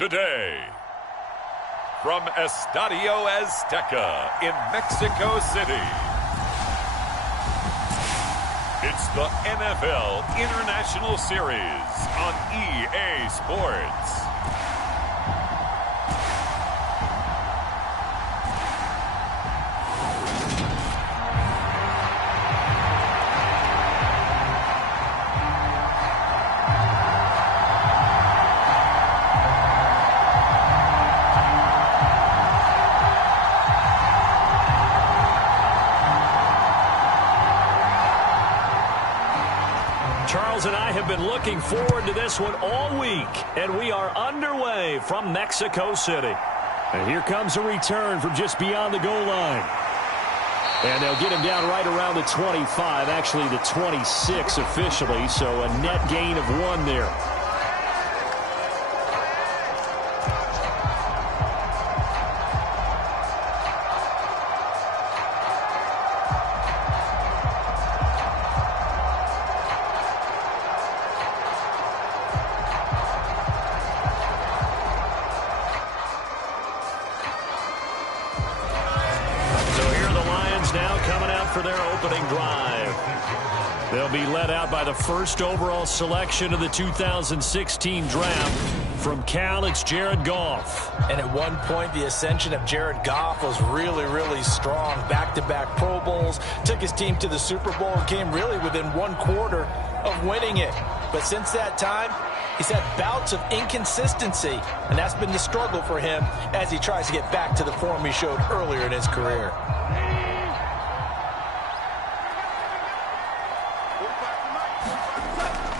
Today, from Estadio Azteca in Mexico City, it's the NFL International Series on EA Sports. Charles and I have been looking forward to this one all week, and we are underway from Mexico City. And here comes a return from just beyond the goal line. And they'll get him down right around the 25, actually the 26 officially, so a net gain of 1 there. For their opening drive. They'll be led out by the first overall selection of the 2016 draft. From Cal, it's Jared Goff. And at one point, the ascension of Jared Goff was really, really strong. Back-to-back Pro Bowls, took his team to the Super Bowl, and came really within 1/4 of winning it. But since that time, he's had bouts of inconsistency, and that's been the struggle for him as he tries to get back to the form he showed earlier in his career.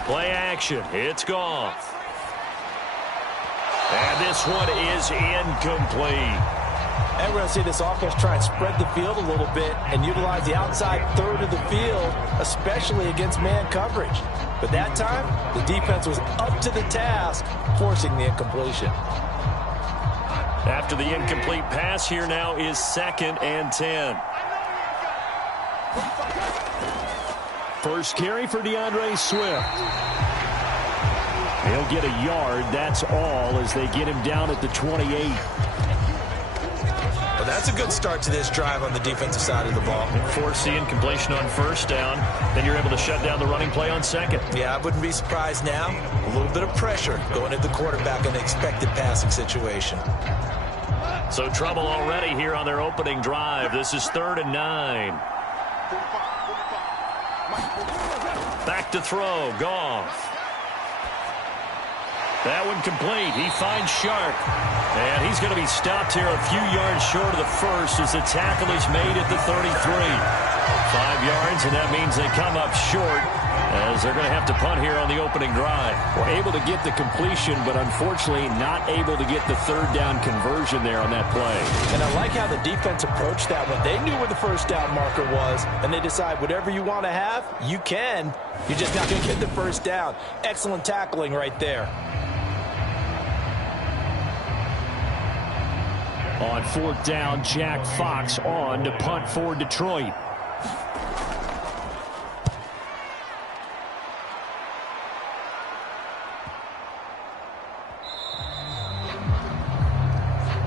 Play action. It's Goff. And this one is incomplete. And we're going to see this offense try and spread the field a little bit and utilize the outside third of the field, especially against man coverage. But that time, the defense was up to the task, forcing the incompletion. After the incomplete pass, here now is 2nd and 10. First carry for DeAndre Swift. He'll get a yard, that's all, as they get him down at the 28. Well, that's a good start to this drive on the defensive side of the ball. Force the incompletion on first down, then you're able to shut down the running play on second. Yeah, I wouldn't be surprised now. A little bit of pressure going at the quarterback in an expected passing situation. So trouble already here on their opening drive. This is 3rd and 9. Back to throw, Goff. That one complete. He finds Sharp. And he's going to be stopped here a few yards short of the first as the tackle is made at the 33. 5 yards, and that means they come up short as they're going to have to punt here on the opening drive. We're able to get the completion, but unfortunately not able to get the 3rd down conversion there on that play. And I like how the defense approached that one. They knew where the first down marker was, and they decide whatever you want to have, you can. You're just not going to get the first down. Excellent tackling right there. On 4th down, Jack Fox on to punt for Detroit.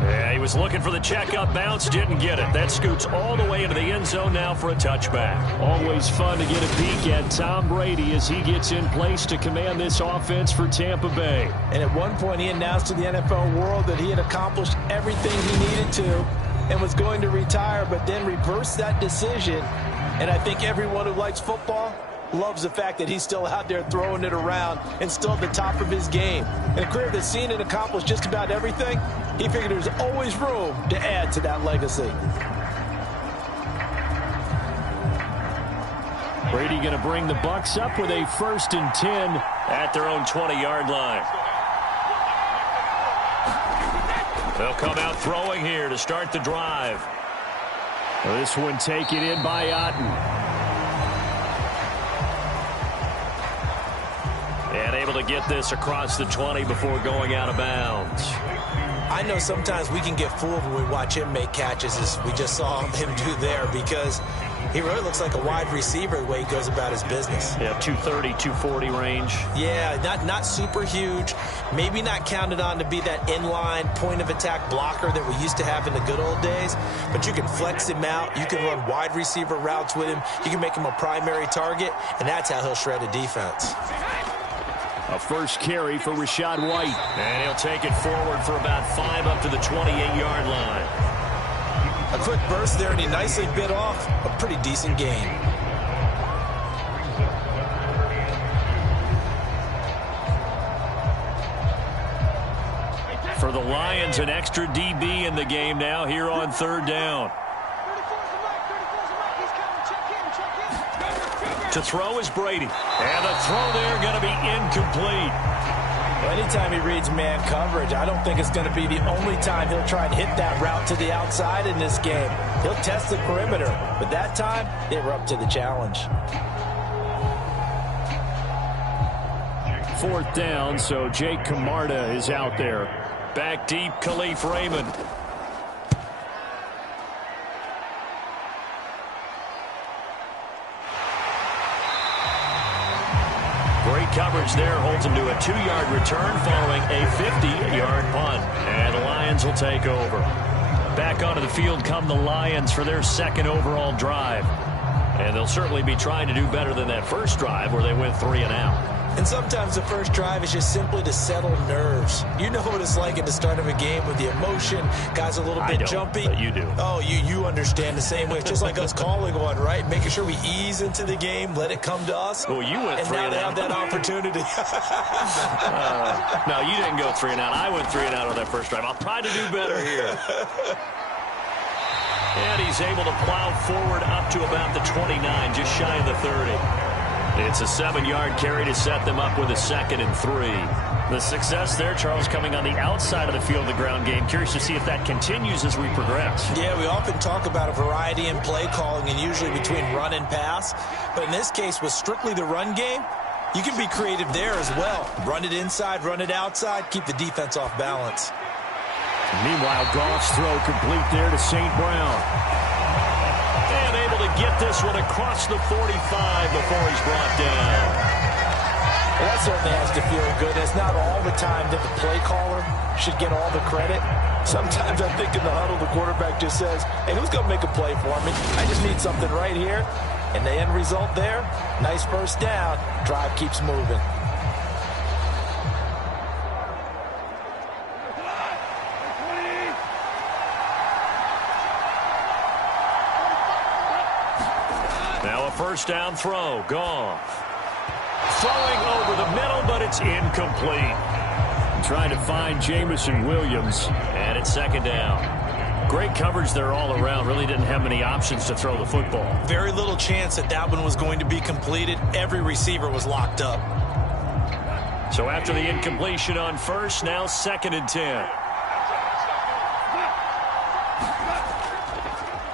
Yeah, he was looking for the check-up bounce, didn't get it. That scoots all the way into the end zone now for a touchback. Always fun to get a peek at Tom Brady as he gets in place to command this offense for Tampa Bay. And at one point, he announced to the NFL world that he had accomplished everything he needed to and was going to retire, but then reversed that decision. And I think everyone who likes football loves the fact that he's still out there throwing it around and still at the top of his game. In a career that's seen and accomplished just about everything, he figured there's always room to add to that legacy. Brady going to bring the Bucs up with a 1st and 10 at their own 20-yard line. They'll come out throwing here to start the drive. This one taken in by Otten. And able to get this across the 20 before going out of bounds. I know sometimes we can get fooled when we watch him make catches, as we just saw him do there, because He really looks like a wide receiver the way he goes about his business. Yeah, 230, 240 range. Yeah, not super huge. Maybe not counted on to be that inline point-of-attack blocker that we used to have in the good old days. But you can flex him out. You can run wide receiver routes with him. You can make him a primary target, and that's how he'll shred a defense. A first carry for Rachaad White. And he'll take it forward for about 5 up to the 28-yard line. A quick burst there, and he nicely bit off a pretty decent gain. For the Lions, an extra DB in the game now here on third down. To throw is Brady. And the throw there going to be incomplete. Well, anytime he reads man coverage, I don't think it's going to be the only time he'll try and hit that route to the outside in this game. He'll test the perimeter, but that time, they were up to the challenge. Fourth down, so Jake Camarda is out there. Back deep, Khalif Raymond. Great coverage there, holds him to a 2-yard return following a 50-yard punt. And the Lions will take over. Back onto the field come the Lions for their second overall drive. And they'll certainly be trying to do better than that first drive where they went 3 and out. And sometimes the first drive is just simply to settle nerves. You know what it's like at the start of a game with the emotion. Guys a little bit jumpy. But you do. Oh, you understand the same way. It's just like us calling one, right? Making sure we ease into the game, let it come to us. Well, you went 3 and out. And now they have that opportunity. No, you didn't go 3 and out. I went 3 and out on that first drive. I'll try to do better here. And he's able to plow forward up to about the 29, just shy of the 30. It's a 7-yard carry to set them up with a 2nd and 3. The success there, Charles, coming on the outside of the field, the ground game. Curious to see if that continues as we progress. Yeah, we often talk about a variety in play calling and usually between run and pass. But in this case, with strictly the run game, you can be creative there as well. Run it inside, run it outside, keep the defense off balance. Meanwhile, Goff's throw complete there to St. Brown. And able to get this one across the 45 before he's brought down. Well, that certainly has to feel good. It's not all the time that the play caller should get all the credit. Sometimes I think in the huddle, the quarterback just says, hey, who's going to make a play for me? I just need something right here. And the end result there, nice first down. Drive keeps moving. Now a first down throw. Goff. Throwing over the middle, but it's incomplete. Trying to find Jamison Williams. And it's 2nd down. Great coverage there all around. Really didn't have many options to throw the football. Very little chance that one was going to be completed. Every receiver was locked up. So after the incompletion on first, now 2nd and 10.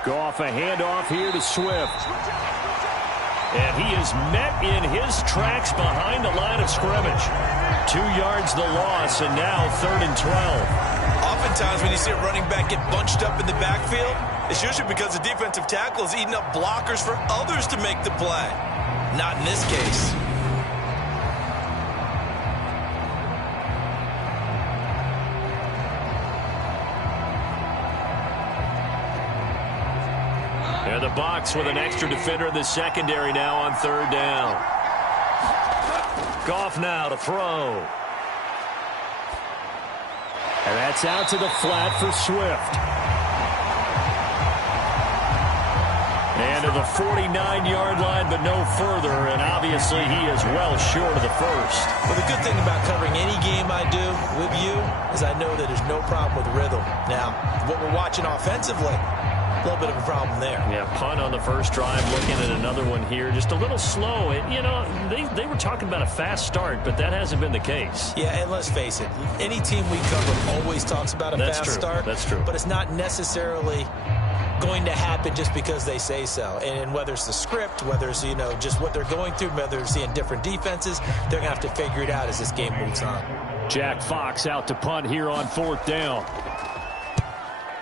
Goff, a handoff here to Swift. And he is met in his tracks behind the line of scrimmage. 2 yards the loss, and now 3rd and 12. Oftentimes when you see a running back get bunched up in the backfield, it's usually because the defensive tackle is eating up blockers for others to make the play. Not in this case. And the box with an extra defender in the secondary now on 3rd down. Goff now to throw. And that's out to the flat for Swift. And to the 49-yard line, but no further. And obviously he is well short of the first. Well, the good thing about covering any game I do with you is I know that there's no problem with rhythm. Now, what we're watching offensively, a little bit of a problem there. Yeah, punt on the first drive, looking at another one here. Just a little slow. You know, they were talking about a fast start, but that hasn't been the case. Yeah, and let's face it, any team we cover always talks about a fast start. That's true. But it's not necessarily going to happen just because they say so. And whether it's the script, whether it's, just what they're going through, whether they're seeing different defenses, they're going to have to figure it out as this game moves on. Jack Fox out to punt here on 4th down.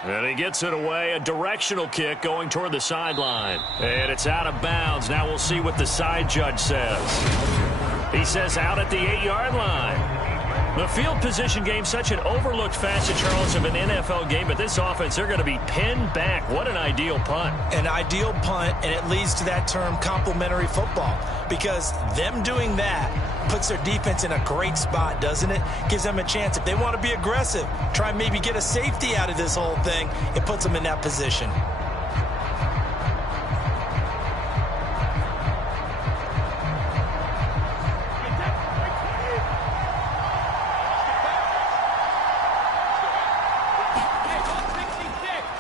And he gets it away, a directional kick going toward the sideline. And it's out of bounds. Now we'll see what the side judge says. He says out at the 8-yard line. The field position game, such an overlooked facet, Charles, of an NFL game, but this offense, they're going to be pinned back. What an ideal punt. An ideal punt, and it leads to that term complementary football, because them doing that puts their defense in a great spot, doesn't it? Gives them a chance. If they want to be aggressive, try and maybe get a safety out of this whole thing, it puts them in that position.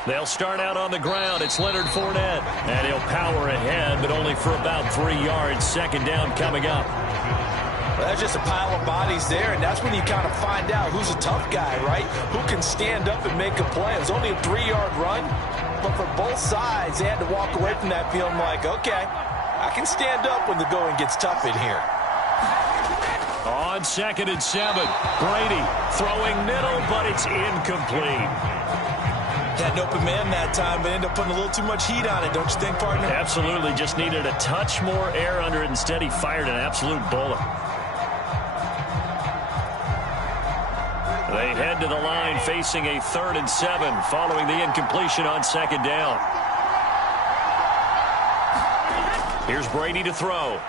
They'll start out on the ground. It's Leonard Fournette. And he'll power ahead, but only for about 3 yards. Second down coming up. Well, that's just a pile of bodies there, and that's when you kind of find out who's a tough guy, right? Who can stand up and make a play. It was only a 3-yard run, but for both sides, they had to walk away from that feeling like, okay, I can stand up when the going gets tough in here. On 2nd and 7, Brady throwing middle, but it's incomplete. Had an open man that time, but ended up putting a little too much heat on it, don't you think, partner? Absolutely. Just needed a touch more air under it. Instead, he fired an absolute bullet. They head to the line facing a 3rd and 7 following the incompletion on 2nd down. Here's Brady to throw.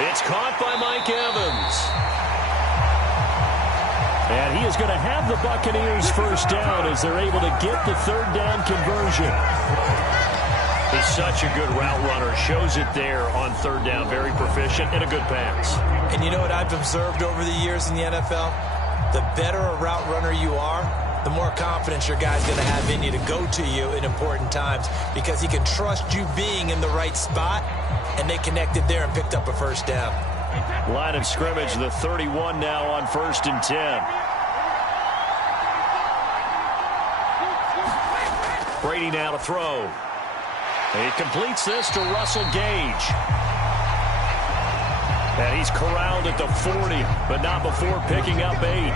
It's caught by Mike Evans. And he is going to have the Buccaneers first down as they're able to get the 3rd down conversion. He's such a good route runner. Shows it there on 3rd down. Very proficient and a good pass. And you know what I've observed over the years in the NFL? The better a route runner you are, the more confidence your guy's going to have in you to go to you in important times, because he can trust you being in the right spot, and they connected there and picked up a first down. Line of scrimmage, the 31 now on 1st and 10. Brady now to throw. He completes this to Russell Gage. And he's corralled at the 40, but not before picking up 8.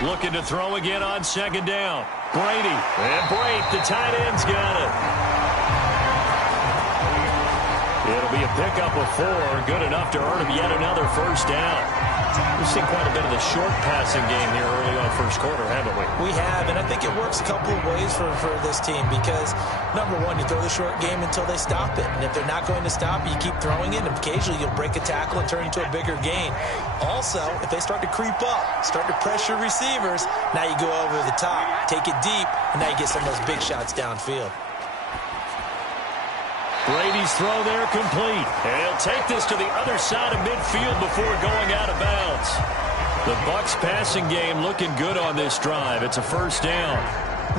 Looking to throw again on 2nd down. Brady. And Brate, the tight end's got it. It'll be a pickup of 4. Good enough to earn him yet another first down. We've seen quite a bit of the short passing game here early on first quarter, haven't we? We have, and I think it works a couple of ways for this team, because, number one, you throw the short game until they stop it. And if they're not going to stop it, you keep throwing it, and occasionally you'll break a tackle and turn into a bigger gain. Also, if they start to creep up, start to pressure receivers, now you go over the top, take it deep, and now you get some of those big shots downfield. Brady's throw there complete. And he'll take this to the other side of midfield before going out of bounds. The Bucs passing game looking good on this drive. It's a first down.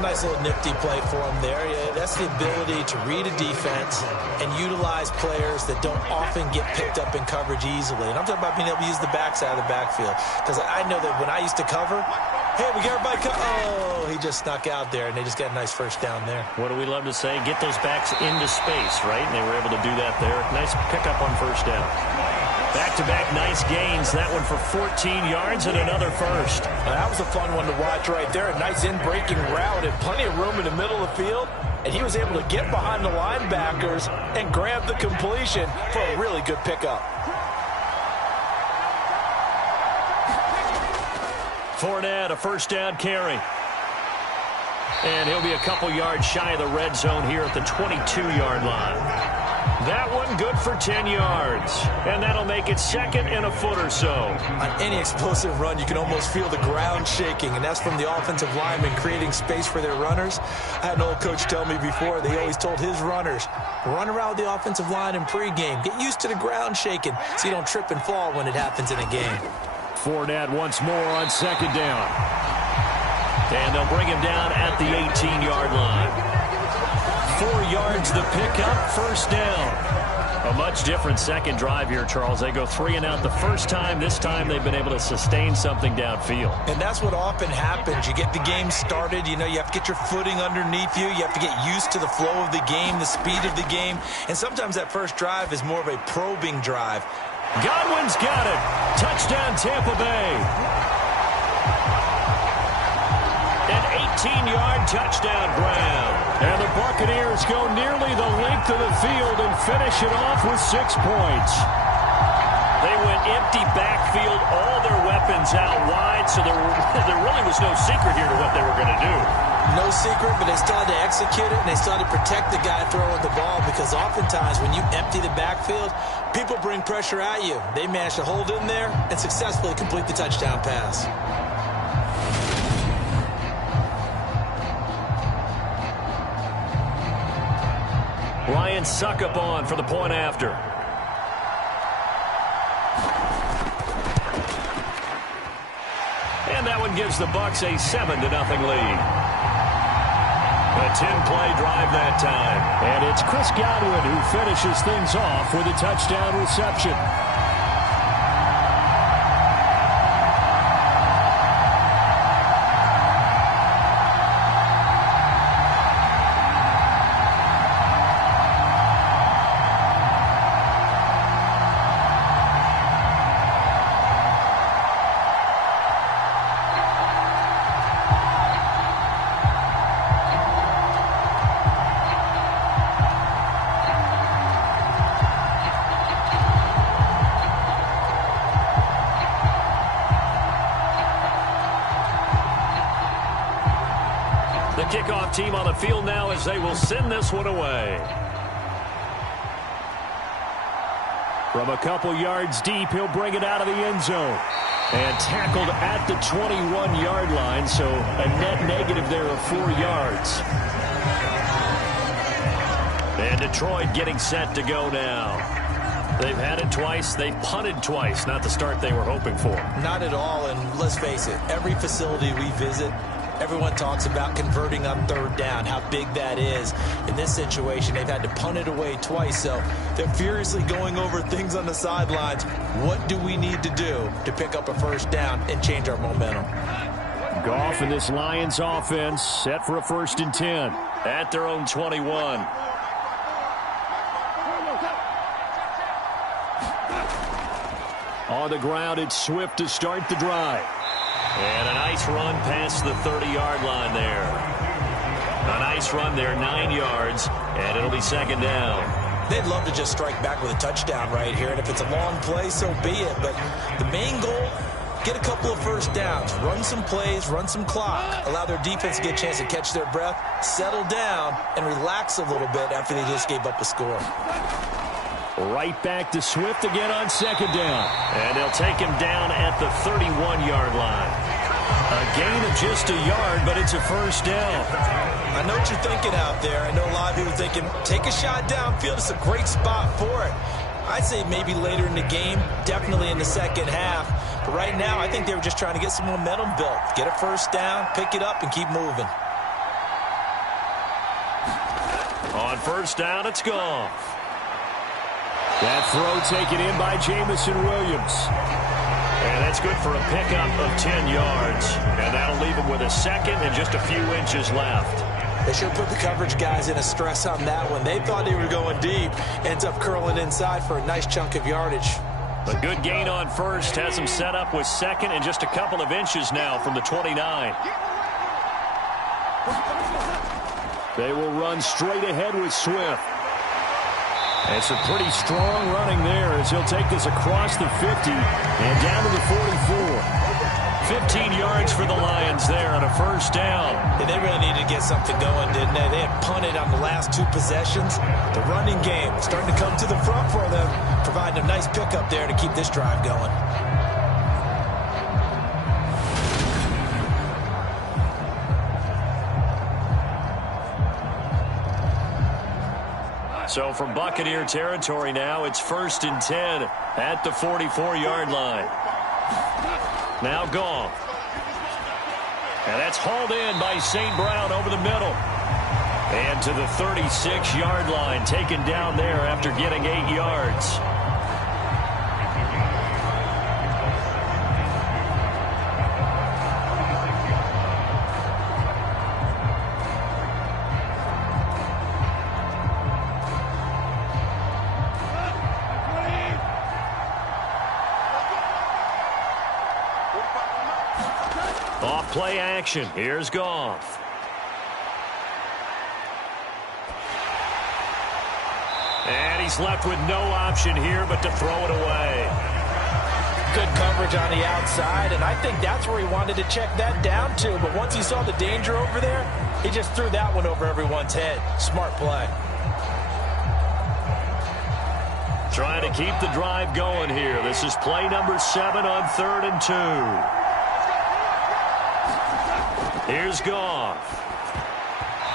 Nice little nifty play for him there. Yeah, that's the ability to read a defense and utilize players that don't often get picked up in coverage easily. And I'm talking about being able to use the backside of the backfield. Because I know that when I used to cover, hey, we got everybody oh, he just snuck out there, and they just got a nice first down there. What do we love to say? Get those backs into space, right? And they were able to do that there. Nice pickup on first down. Back-to-back nice gains. That one for 14 yards and another first. Now, that was a fun one to watch right there. A nice in-breaking route and plenty of room in the middle of the field. And he was able to get behind the linebackers and grab the completion for a really good pickup. Fournette, a first down carry. And he'll be a couple yards shy of the red zone here at the 22-yard line. That one good for 10 yards. And that'll make it 2nd and a foot or so. On any explosive run, you can almost feel the ground shaking, and that's from the offensive linemen creating space for their runners. I had an old coach tell me before, they always told his runners, run around the offensive line in pregame. Get used to the ground shaking so you don't trip and fall when it happens in a game. Fournette once more on 2nd down. And they'll bring him down at the 18-yard line. 4 yards the pickup, first down. A much different second drive here, Charles. They go 3 and out the first time. This time they've been able to sustain something downfield. And that's what often happens. You get the game started. You know, you have to get your footing underneath you. You have to get used to the flow of the game, the speed of the game. And sometimes that first drive is more of a probing drive. Godwin's got it. Touchdown, Tampa Bay. An 18-yard touchdown grab. And the Buccaneers go nearly the length of the field and finish it off with 6 points. They went empty backfield, all their weapons out wide, so there really was no secret here to what they were going to do. No secret, but they still had to execute it, and they still had to protect the guy throwing the ball, because oftentimes when you empty the backfield, people bring pressure at you. They managed to hold in there and successfully complete the touchdown pass. Ryan suck up on for the point after. And that one gives the Bucs a 7-0 lead. A 10-play drive that time. And it's Chris Godwin who finishes things off with a touchdown reception. Kickoff team on the field now as they will send this one away. From a couple yards deep, he'll bring it out of the end zone. And tackled at the 21-yard line, so a net negative there of 4 yards. And Detroit getting set to go now. They've had it twice. They've punted twice. Not the start they were hoping for. Not at all, and let's face it, every facility we visit, everyone talks about converting on third down, how big that is. In this situation, they've had to punt it away twice, so they're furiously going over things on the sidelines. What do we need to do to pick up a first down and change our momentum? Goff and this Lions offense set for a 1st and 10. At their own 21. On the ground, it's Swift to start the drive. And a nice run past the 30-yard line there. A nice run there, 9 yards, and it'll be 2nd down. They'd love to just strike back with a touchdown right here, and if it's a long play, so be it. But the main goal, get a couple of first downs, run some plays, run some clock, allow their defense to get a chance to catch their breath, settle down, and relax a little bit after they just gave up a score. Right back to Swift again on 2nd down. And they'll take him down at the 31-yard line. A gain of just a yard, but it's a first down. I know what you're thinking out there. I know a lot of people are thinking, take a shot downfield. It's a great spot for it. I'd say maybe later in the game, definitely in the second half. But right now, I think they were just trying to get some momentum built. Get a first down, pick it up, and keep moving. On first down, it's gone. That throw taken in by Jamison Williams. And that's good for a pickup of 10 yards. And that'll leave him with a 2nd and just a few inches left. They should put the coverage guys in a stress on that one. They thought they were going deep. Ends up curling inside for a nice chunk of yardage. A good gain on first. Has him set up with 2nd and just a couple of inches now from the 29. They will run straight ahead with Swift. And some pretty strong running there as he'll take this across the 50 and down to the 44. 15 yards for the Lions there on a first down. And they really needed to get something going, didn't they? They had punted on the last 2 possessions. The running game starting to come to the front for them, providing a nice pickup there to keep this drive going. So from Buccaneer territory now, it's 1st and 10 at the 44-yard line. Now Goff. And that's hauled in by St. Brown over the middle. And to the 36-yard line, taken down there after getting 8 yards. Off play action. Here's Goff. And he's left with no option here but to throw it away. Good coverage on the outside, and I think that's where he wanted to check that down to. But once he saw the danger over there, he just threw that one over everyone's head. Smart play. Trying to keep the drive going here. This is play number 7 on 3rd and 2. Here's Goff.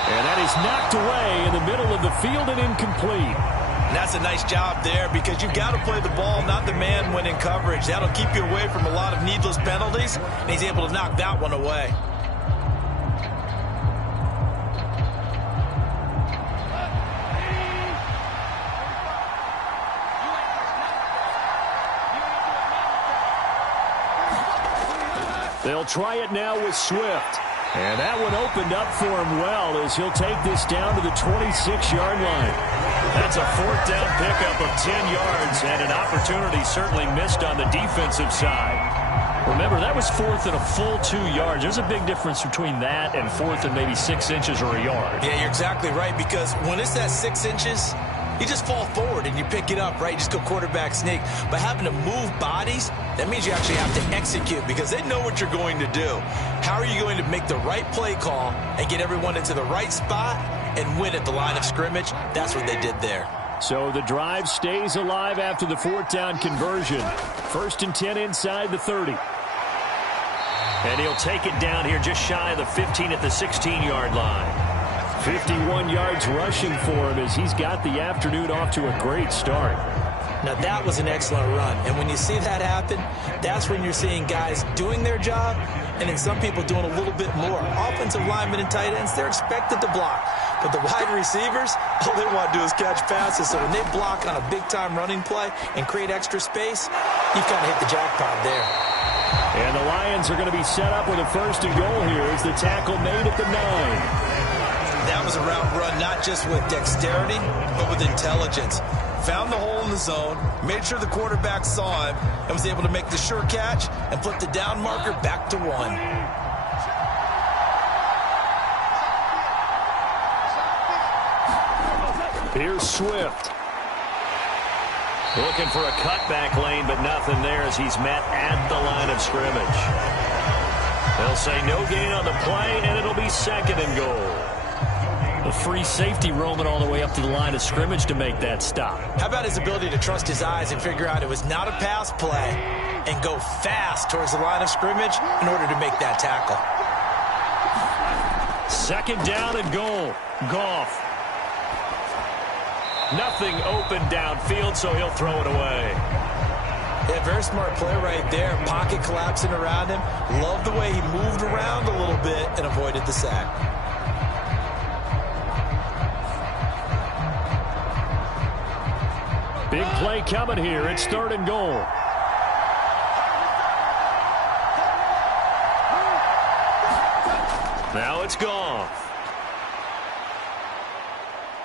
And that is knocked away in the middle of the field and incomplete. And that's a nice job there because you've got to play the ball, not the man when in coverage. That'll keep you away from a lot of needless penalties, and he's able to knock that one away. They'll try it now with Swift. And that one opened up for him well as he'll take this down to the 26-yard line. That's a 4th down pickup of 10 yards and an opportunity certainly missed on the defensive side. Remember, that was 4th and a full 2 yards. There's a big difference between that and 4th and maybe 6 inches or a yard. Yeah, you're exactly right, because when it's that 6 inches, you just fall forward and you pick it up, right? Just go quarterback sneak. But having to move bodies, that means you actually have to execute because they know what you're going to do. How are you going to make the right play call and get everyone into the right spot and win at the line of scrimmage? That's what they did there. So the drive stays alive after the 4th down conversion. 1st and 10 inside the 30. And he'll take it down here just shy of the 15 at the 16-yard line. 51 yards rushing for him as he's got the afternoon off to a great start. Now, that was an excellent run. And when you see that happen, that's when you're seeing guys doing their job and then some people doing a little bit more. Offensive linemen and tight ends, they're expected to block. But the wide receivers, all they want to do is catch passes. So when they block on a big-time running play and create extra space, you've kind of hit the jackpot there. And the Lions are going to be set up with a 1st and goal here as the tackle made at the 9. That was a route run not just with dexterity, but with intelligence. Found the hole in the zone, made sure the quarterback saw him, and was able to make the sure catch and put the down marker back to 1. Here's Swift. Looking for a cutback lane, but nothing there as he's met at the line of scrimmage. They'll say no gain on the play, and it'll be 2nd and goal. A free safety roaming all the way up to the line of scrimmage to make that stop. How about his ability to trust his eyes and figure out it was not a pass play and go fast towards the line of scrimmage in order to make that tackle. 2nd down and goal. Goff. Nothing open downfield, so he'll throw it away. Yeah, very smart play right there. Pocket collapsing around him. Love the way he moved around a little bit and avoided the sack. Big play coming here. It's 3rd and goal. Now it's Goff.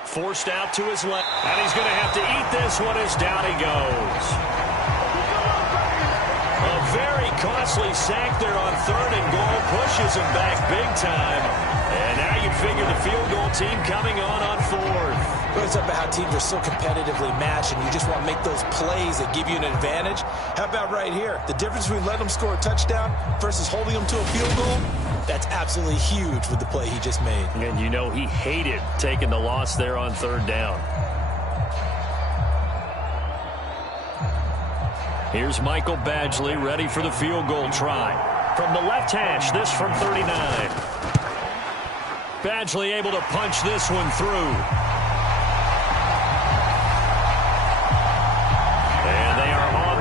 Forced out to his left. And he's going to have to eat this one as down he goes. A very costly sack there on 3rd and goal. Pushes him back big time. And now you figure the field goal team coming on 4th. It's up about how teams are so competitively matched, and you just want to make those plays that give you an advantage. How about right here? The difference between letting them score a touchdown versus holding them to a field goal, that's absolutely huge with the play he just made. And you know he hated taking the loss there on 3rd down. Here's Michael Badgley ready for the field goal try. From the left hash, this from 39. Badgley able to punch this one through.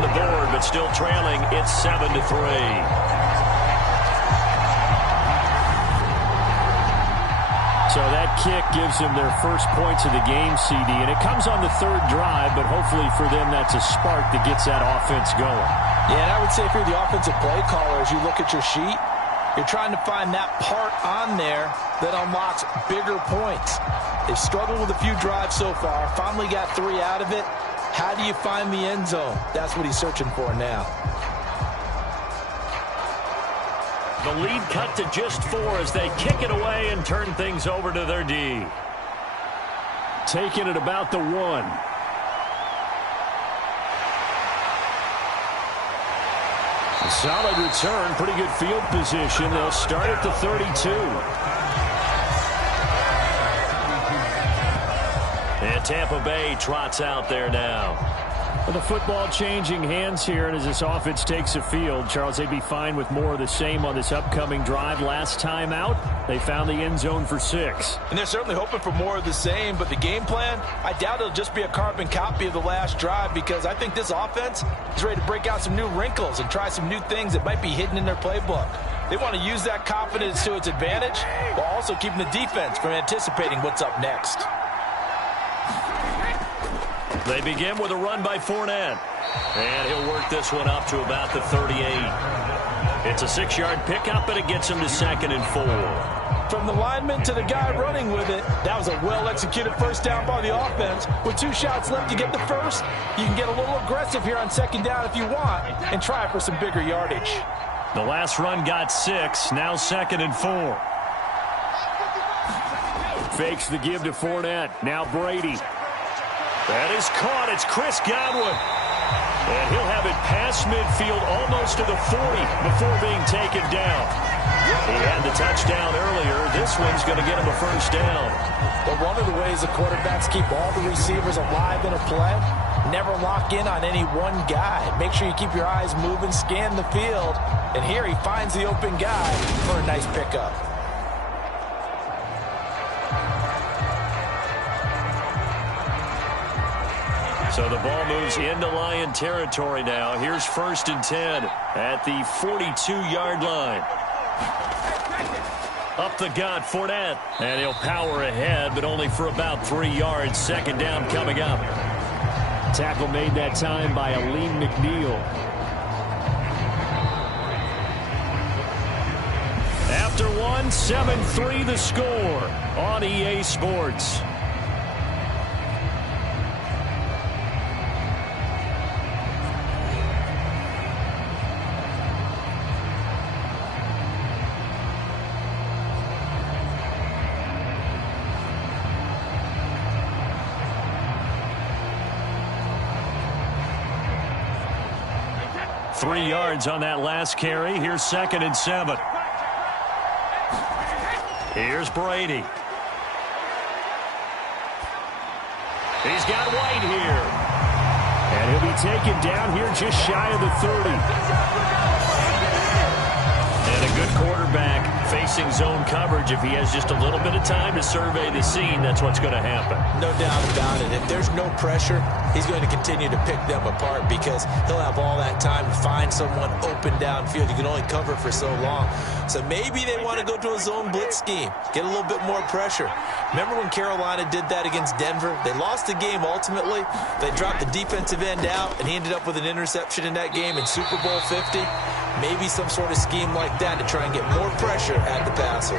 Board, but still trailing. It's 7-3. So that kick gives them their first points of the game, CD, and it comes on the third drive, but hopefully for them that's a spark that gets that offense going. Yeah, and I would say if you're the offensive play caller, as you look at your sheet, you're trying to find that part on there that unlocks bigger points. They've struggled with a few drives so far, finally got 3 out of it. How do you find the end zone? That's what he's searching for now. The lead cut to just 4 as they kick it away and turn things over to their D. Taking it about the 1. A solid return, pretty good field position. They'll start at the 32. And Tampa Bay trots out there now. Well, the football changing hands here, and as this offense takes the field, Charles, they'd be fine with more of the same on this upcoming drive. Last time out, they found the end zone for 6. And they're certainly hoping for more of the same, but the game plan, I doubt it'll just be a carbon copy of the last drive, because I think this offense is ready to break out some new wrinkles and try some new things that might be hidden in their playbook. They want to use that confidence to its advantage while also keeping the defense from anticipating what's up next. They begin with a run by Fournette. And he'll work this one up to about the 38. It's a 6-yard pickup, and it gets him to 2nd and 4. From the lineman to the guy running with it, that was a well-executed first down by the offense. With 2 shots left to get the first, you can get a little aggressive here on 2nd down if you want and try for some bigger yardage. The last run got 6, now 2nd and 4. Fakes the give to Fournette. Now Brady. That is caught. It's Chris Godwin. And he'll have it past midfield almost to the 40 before being taken down. He had the touchdown earlier. This one's going to get him a first down. But one of the ways the quarterbacks keep all the receivers alive in a play, never lock in on any one guy. Make sure you keep your eyes moving, scan the field. And here he finds the open guy for a nice pickup. So the ball moves into Lion territory now. Here's 1st and 10 at the 42-yard line. Up the gut, Fournette. And he'll power ahead, but only for about 3 yards. 2nd down coming up. Tackle made that time by Aleem McNeil. After 1, 7-3 the score on EA Sports. Three yards on that last carry. Here's 2nd and 7. Here's Brady. He's got White here. And he'll be taken down here just shy of the 30. And a good quarterback facing zone coverage. If he has just a little bit of time to survey the scene, that's what's going to happen. No doubt about it. If there's no pressure, he's going to continue to pick them apart because he'll have all that time to find someone open downfield. You can only cover for so long. So maybe they want to go to a zone blitz scheme, get a little bit more pressure. Remember when Carolina did that against Denver? They lost the game ultimately. They dropped the defensive end out, and he ended up with an interception in that game in Super Bowl 50. Maybe some sort of scheme like that to try and get more pressure at the passer.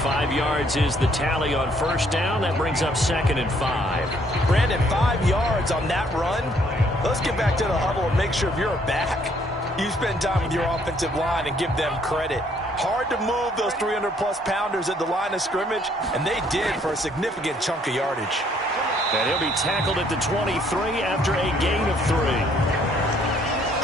5 yards is the tally on first down. That brings up 2nd and 5. Brandon, 5 yards on that run. Let's get back to the huddle and make sure if you're a back, you spend time with your offensive line and give them credit. Hard to move those 300-plus pounders at the line of scrimmage, and they did for a significant chunk of yardage. And he'll be tackled at the 23 after a gain of 3.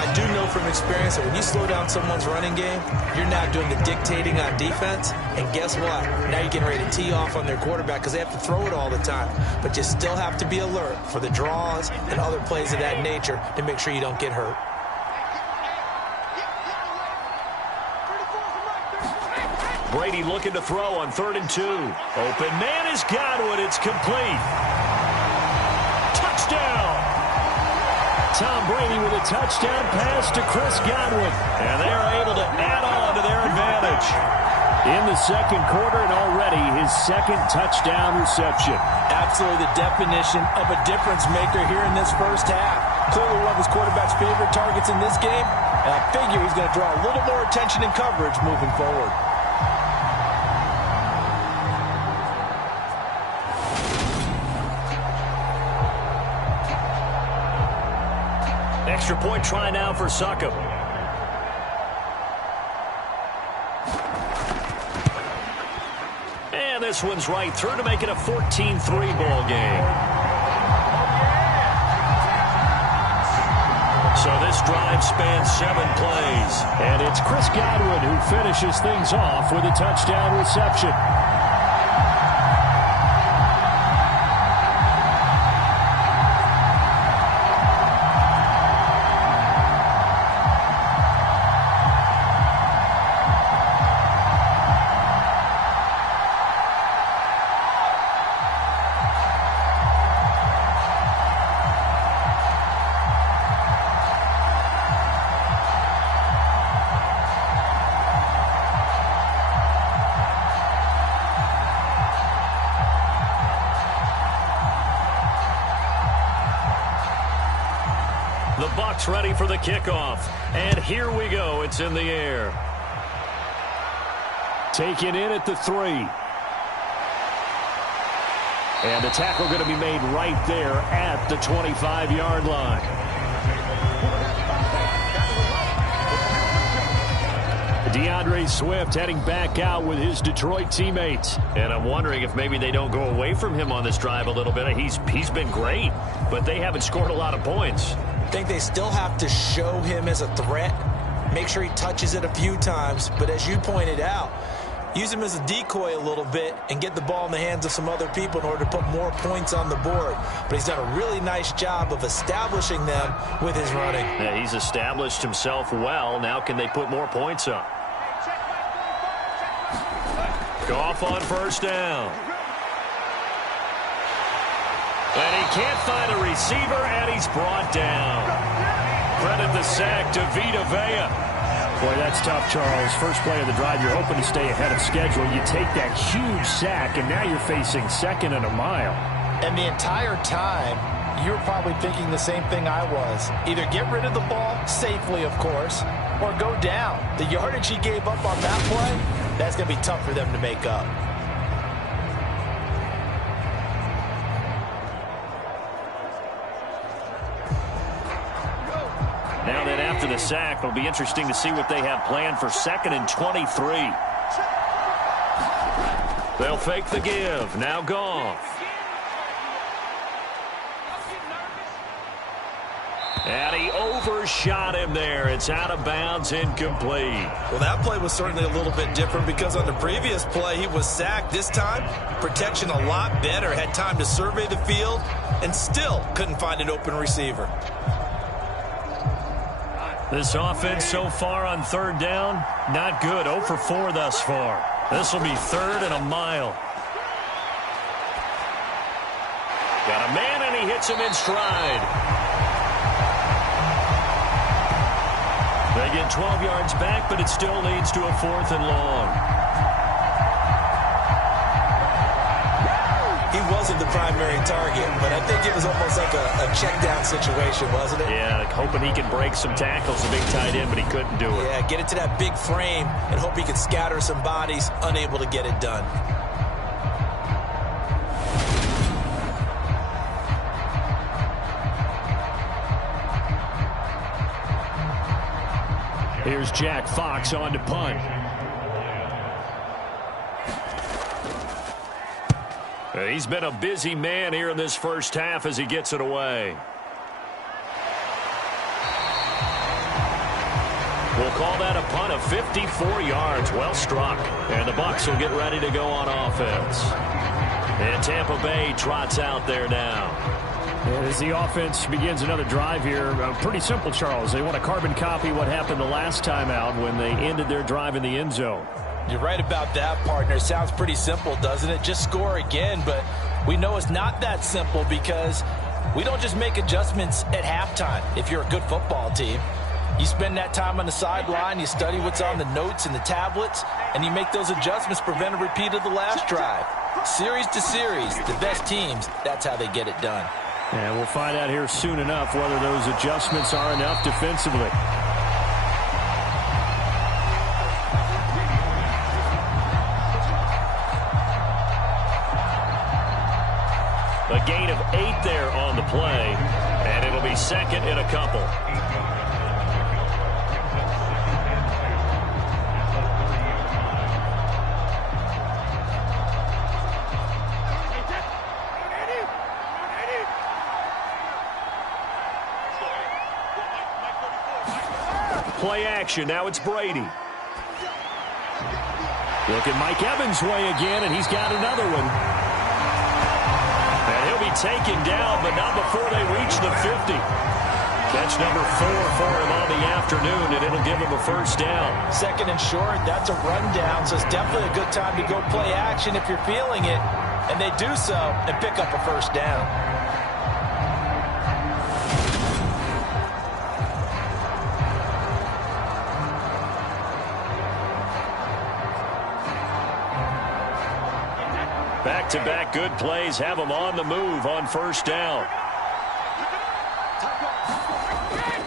I do know from experience that when you slow down someone's running game, you're now doing the dictating on defense. And guess what? Now you're getting ready to tee off on their quarterback because they have to throw it all the time. But you still have to be alert for the draws and other plays of that nature to make sure you don't get hurt. Brady looking to throw on 3rd and 2. Open man is Godwin. It's complete. Touchdown. Tom Brady with a touchdown pass to Chris Godwin. And they are able to add on to their advantage. In the second quarter, and already his second touchdown reception. Absolutely the definition of a difference maker here in this first half. Clearly one of his quarterback's favorite targets in this game, and I figure he's going to draw a little more attention and coverage moving forward. Extra point try now for Succop. And this one's right through to make it a 14-3 ball game. So this drive spans 7 plays. And it's Chris Godwin who finishes things off with a touchdown reception. The Bucs ready for the kickoff. And here we go. It's in the air. Taken in at the 3. And the tackle going to be made right there at the 25-yard line. DeAndre Swift heading back out with his Detroit teammates. And I'm wondering if maybe they don't go away from him on this drive a little bit. He's been great, but they haven't scored a lot of points. I think they still have to show him as a threat, make sure he touches it a few times, but as you pointed out, use him as a decoy a little bit and get the ball in the hands of some other people in order to put more points on the board. But he's done a really nice job of establishing them with his running. Yeah, he's established himself well. Now can they put more points up? Goff on first down. And he can't find a receiver, and he's brought down. Credit the sack to Vita Vea. Boy, that's tough, Charles. First play of the drive, you're hoping to stay ahead of schedule. You take that huge sack, and now you're facing second and a mile. And the entire time, you're probably thinking the same thing I was. Either get rid of the ball, safely, of course, or go down. The yardage he gave up on that play, that's going to be tough for them to make up. Now then, after the sack, it'll be interesting to see what they have planned for 2nd and 23. They'll fake the give. Now Goff. And he overshot him there. It's out of bounds, incomplete. Well, that play was certainly a little bit different because on the previous play, he was sacked. This time, protection a lot better. Had time to survey the field and still couldn't find an open receiver. This offense so far on 3rd down, not good. 0 for 4 thus far. This will be 3rd and a mile. Got a man, and he hits him in stride. They get 12 yards back, but it still leads to a 4th and long. He wasn't the primary target, but I think it was almost like a check-down situation, wasn't it? Yeah, like hoping he could break some tackles, the big tight end, but he couldn't do it. Yeah, get it to that big frame and hope he could scatter some bodies, unable to get it done. Here's Jack Fox on to punt. He's been a busy man here in this first half as he gets it away. We'll call that a punt of 54 yards. Well struck. And the Bucs will get ready to go on offense. And Tampa Bay trots out there now. And as the offense begins another drive here, pretty simple, Charles. They want to carbon copy what happened the last time out when they ended their drive in the end zone. You're right about that, partner. Sounds pretty simple, doesn't it? Just score again, but we know it's not that simple because we don't just make adjustments at halftime if you're a good football team. You spend that time on the sideline, you study what's on the notes and the tablets, and you make those adjustments to prevent a repeat of the last drive. Series to series, the best teams, that's how they get it done. And we'll find out here soon enough whether those adjustments are enough defensively. A gain of 8 there on the play, and it'll be second and a couple. Play action. Now it's Brady. Look at Mike Evans' way again, and he's got another one. And he'll be taken down, but not before they reach the 50. Catch number 4 for him on the afternoon, and it'll give him a first down. Second and short, that's a rundown, so it's definitely a good time to go play action if you're feeling it. And they do so and pick up a first down. Back-to-back good plays have them on the move on first down.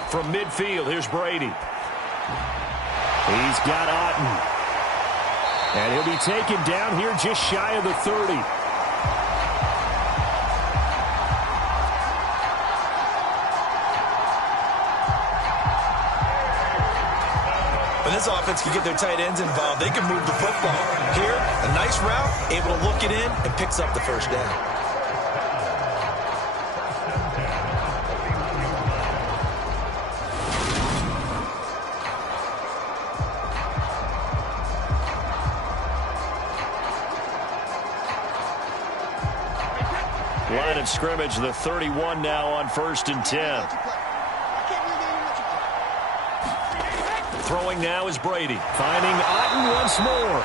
From midfield, here's Brady. He's got Otten. And he'll be taken down here just shy of the 30. When this offense can get their tight ends involved, they can move the football. Here, a nice route, able to look it in, and picks up the first down. Line of scrimmage, the 31 now on 1st and 10. Throwing now is Brady. Finding Otten once more.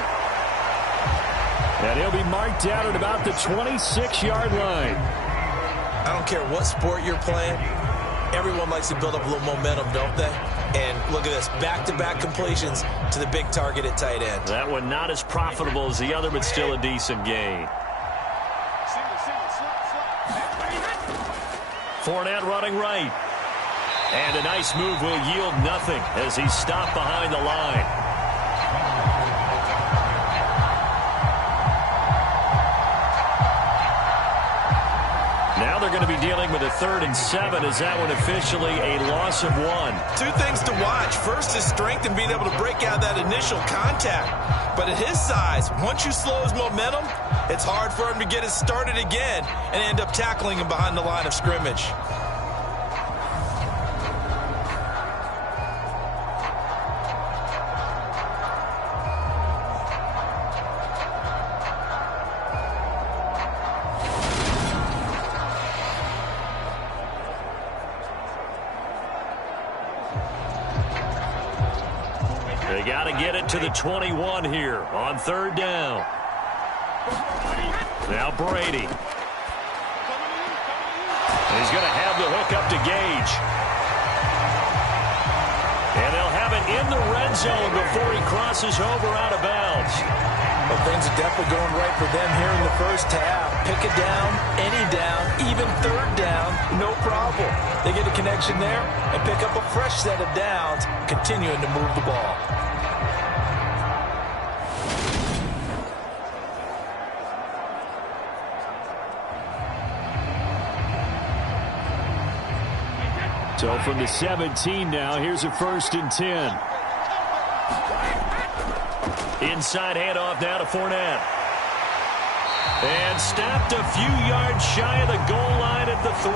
And he'll be marked down at about the 26-yard line. I don't care what sport you're playing. Everyone likes to build up a little momentum, don't they? And look at this, back-to-back completions to the big target at tight end. That one not as profitable as the other, but still a decent gain. Fournette running right. And a nice move will yield nothing as he's stopped behind the line. Now they're going to be dealing with a 3rd and 7 as that one officially a loss of 1. Two things to watch. First is strength and being able to break out that initial contact. But at his size, once you slow his momentum, it's hard for him to get it started again and end up tackling him behind the line of scrimmage. They got to get it to the 21 here on 3rd down. Now Brady. He's going to have the hook up to Gage. And they'll have it in the red zone before he crosses over out of bounds. Well, things are definitely going right for them here in the first half. Pick it down, any down, even 3rd down, no problem. They get a connection there and pick up a fresh set of downs, continuing to move the ball. So from the 17 now, here's a 1st and 10. Inside handoff now to Fournette. And stopped a few yards shy of the goal line at the 3.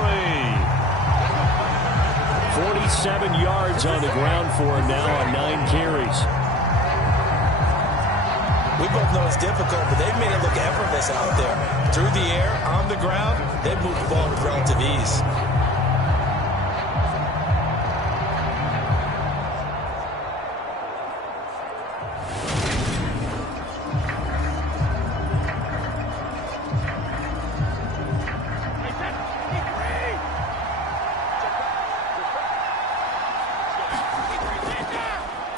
47 yards on the ground for him now on 9 carries. We both know it's difficult, but they've made it look effortless out there. Through the air, on the ground, they've moved the ball with relative ease.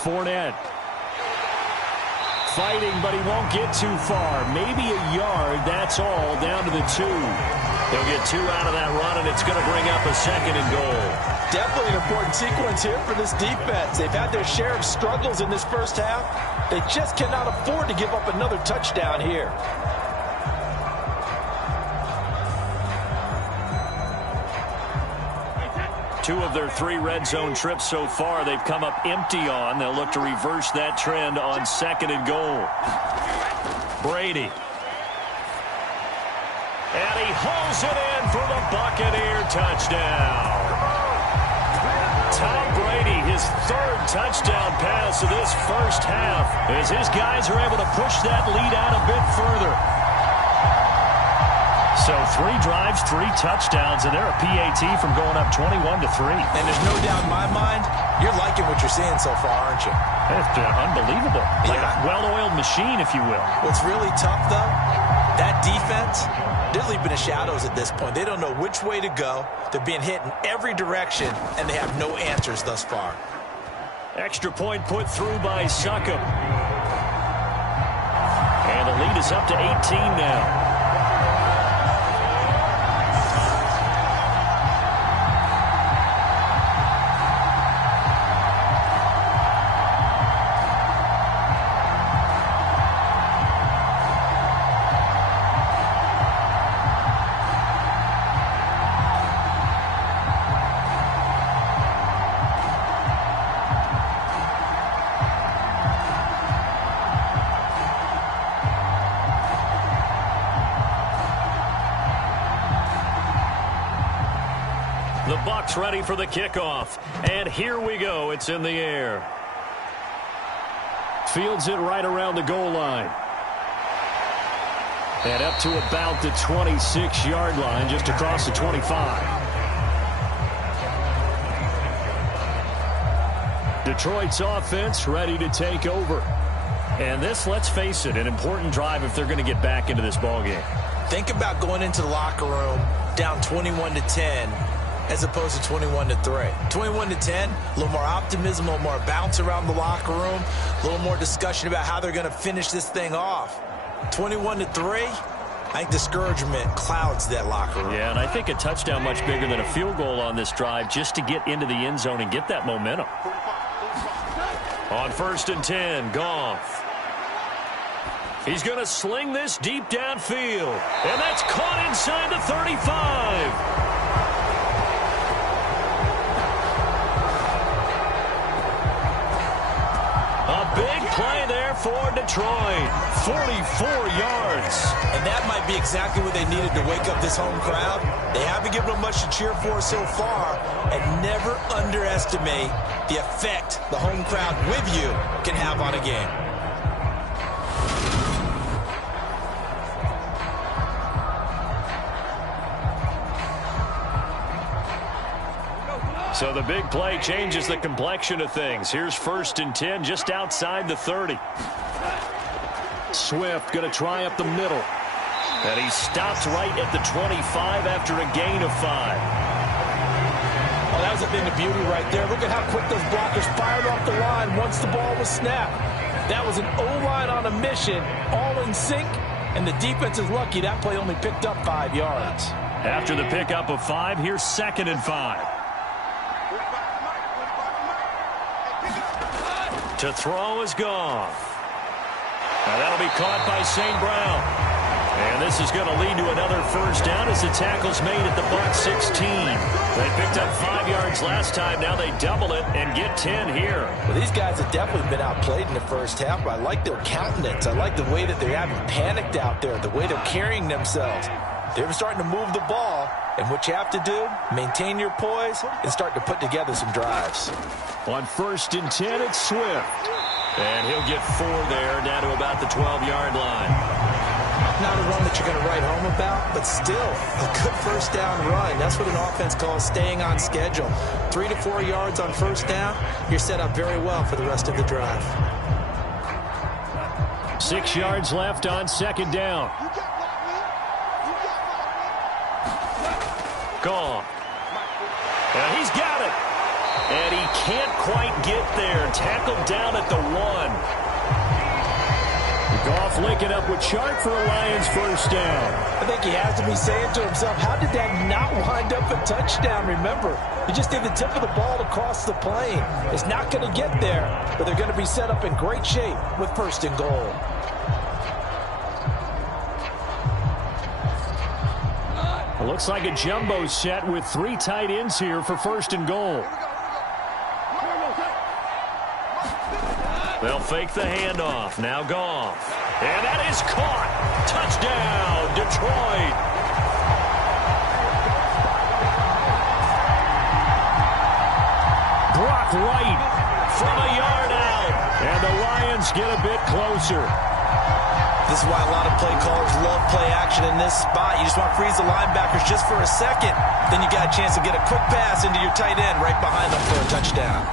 Fournette. Fighting, but he won't get too far. Maybe a yard, that's all, down to the 2. He'll get 2 out of that run, and it's going to bring up a 2nd and goal. Definitely an important sequence here for this defense. They've had their share of struggles in this first half. They just cannot afford to give up another touchdown here. Two of their 3 red zone trips so far, they've come up empty on. They'll look to reverse that trend on 2nd and goal. Brady. And he hauls it in for the Buccaneer touchdown. Tom Brady, his 3rd touchdown pass of this first half, as his guys are able to push that lead out a bit further. So 3 drives, 3 touchdowns, and they're a PAT from going up 21-3. And there's no doubt in my mind, you're liking what you're seeing so far, aren't you? It's unbelievable. Like a well-oiled machine, if you will. What's really tough, though, that defense, they're leaping the shadows at this point. They don't know which way to go. They're being hit in every direction, and they have no answers thus far. Extra point put through by Succop. And the lead is up to 18 now. The Bucs ready for the kickoff. And here we go. It's in the air. Fields it right around the goal line. And up to about the 26-yard line, just across the 25. Detroit's offense ready to take over. And this, let's face it, an important drive if they're going to get back into this ballgame. Think about going into the locker room down 21-10 as opposed to 21-3. 21-10, a little more optimism, a little more bounce around the locker room, a little more discussion about how they're going to finish this thing off. 21-3, I think discouragement clouds that locker room. Yeah, and I think a touchdown much bigger than a field goal on this drive just to get into the end zone and get that momentum. On 1st and 10, Goff. He's going to sling this deep downfield. And that's caught inside the 35. Big play there for Detroit. 44 yards. And that might be exactly what they needed to wake up this home crowd. They haven't given them much to cheer for so far. And never underestimate the effect the home crowd with you can have on a game. So the big play changes the complexion of things. Here's 1st and 10 just outside the 30. Swift going to try up the middle. And he stops right at the 25 after a gain of 5. Oh, that was a thing of beauty right there. Look at how quick those blockers fired off the line once the ball was snapped. That was an O-line on a mission, all in sync, and the defense is lucky that play only picked up 5 yards. After the pickup of 5, here's 2nd and 5. To throw is Goff. Now that'll be caught by St. Brown. And this is going to lead to another first down as the tackle's made at the Bucs 16. They picked up 5 yards last time. Now they double it and get 10 here. Well, these guys have definitely been outplayed in the first half, but I like their countenance. I like the way that they haven't panicked out there, the way they're carrying themselves. They're starting to move the ball, and what you have to do, maintain your poise and start to put together some drives. On 1st and 10, it's Swift. And he'll get 4 there, down to about the 12-yard line. Not a run that you're going to write home about, but still a good first down run. That's what an offense calls staying on schedule. 3 to 4 yards on first down, you're set up very well for the rest of the drive. 6 yards left on 2nd down. Gone. And he's got it. And he can't quite get there. Tackled down at the 1. Goff linking up with Chart for a Lions first down. I think he has to be saying to himself, how did that not wind up a touchdown? Remember, he just did the tip of the ball across the plane. It's not going to get there, but they're going to be set up in great shape with first and goal. It looks like a jumbo set with 3 tight ends here for first and goal. They'll fake the handoff. Now Goff. And that is caught. Touchdown, Detroit. Brock Wright from a yard out. And the Lions get a bit closer. This is why a lot of play callers love play action in this spot. You just want to freeze the linebackers just for a second. Then you got a chance to get a quick pass into your tight end right behind them for a touchdown.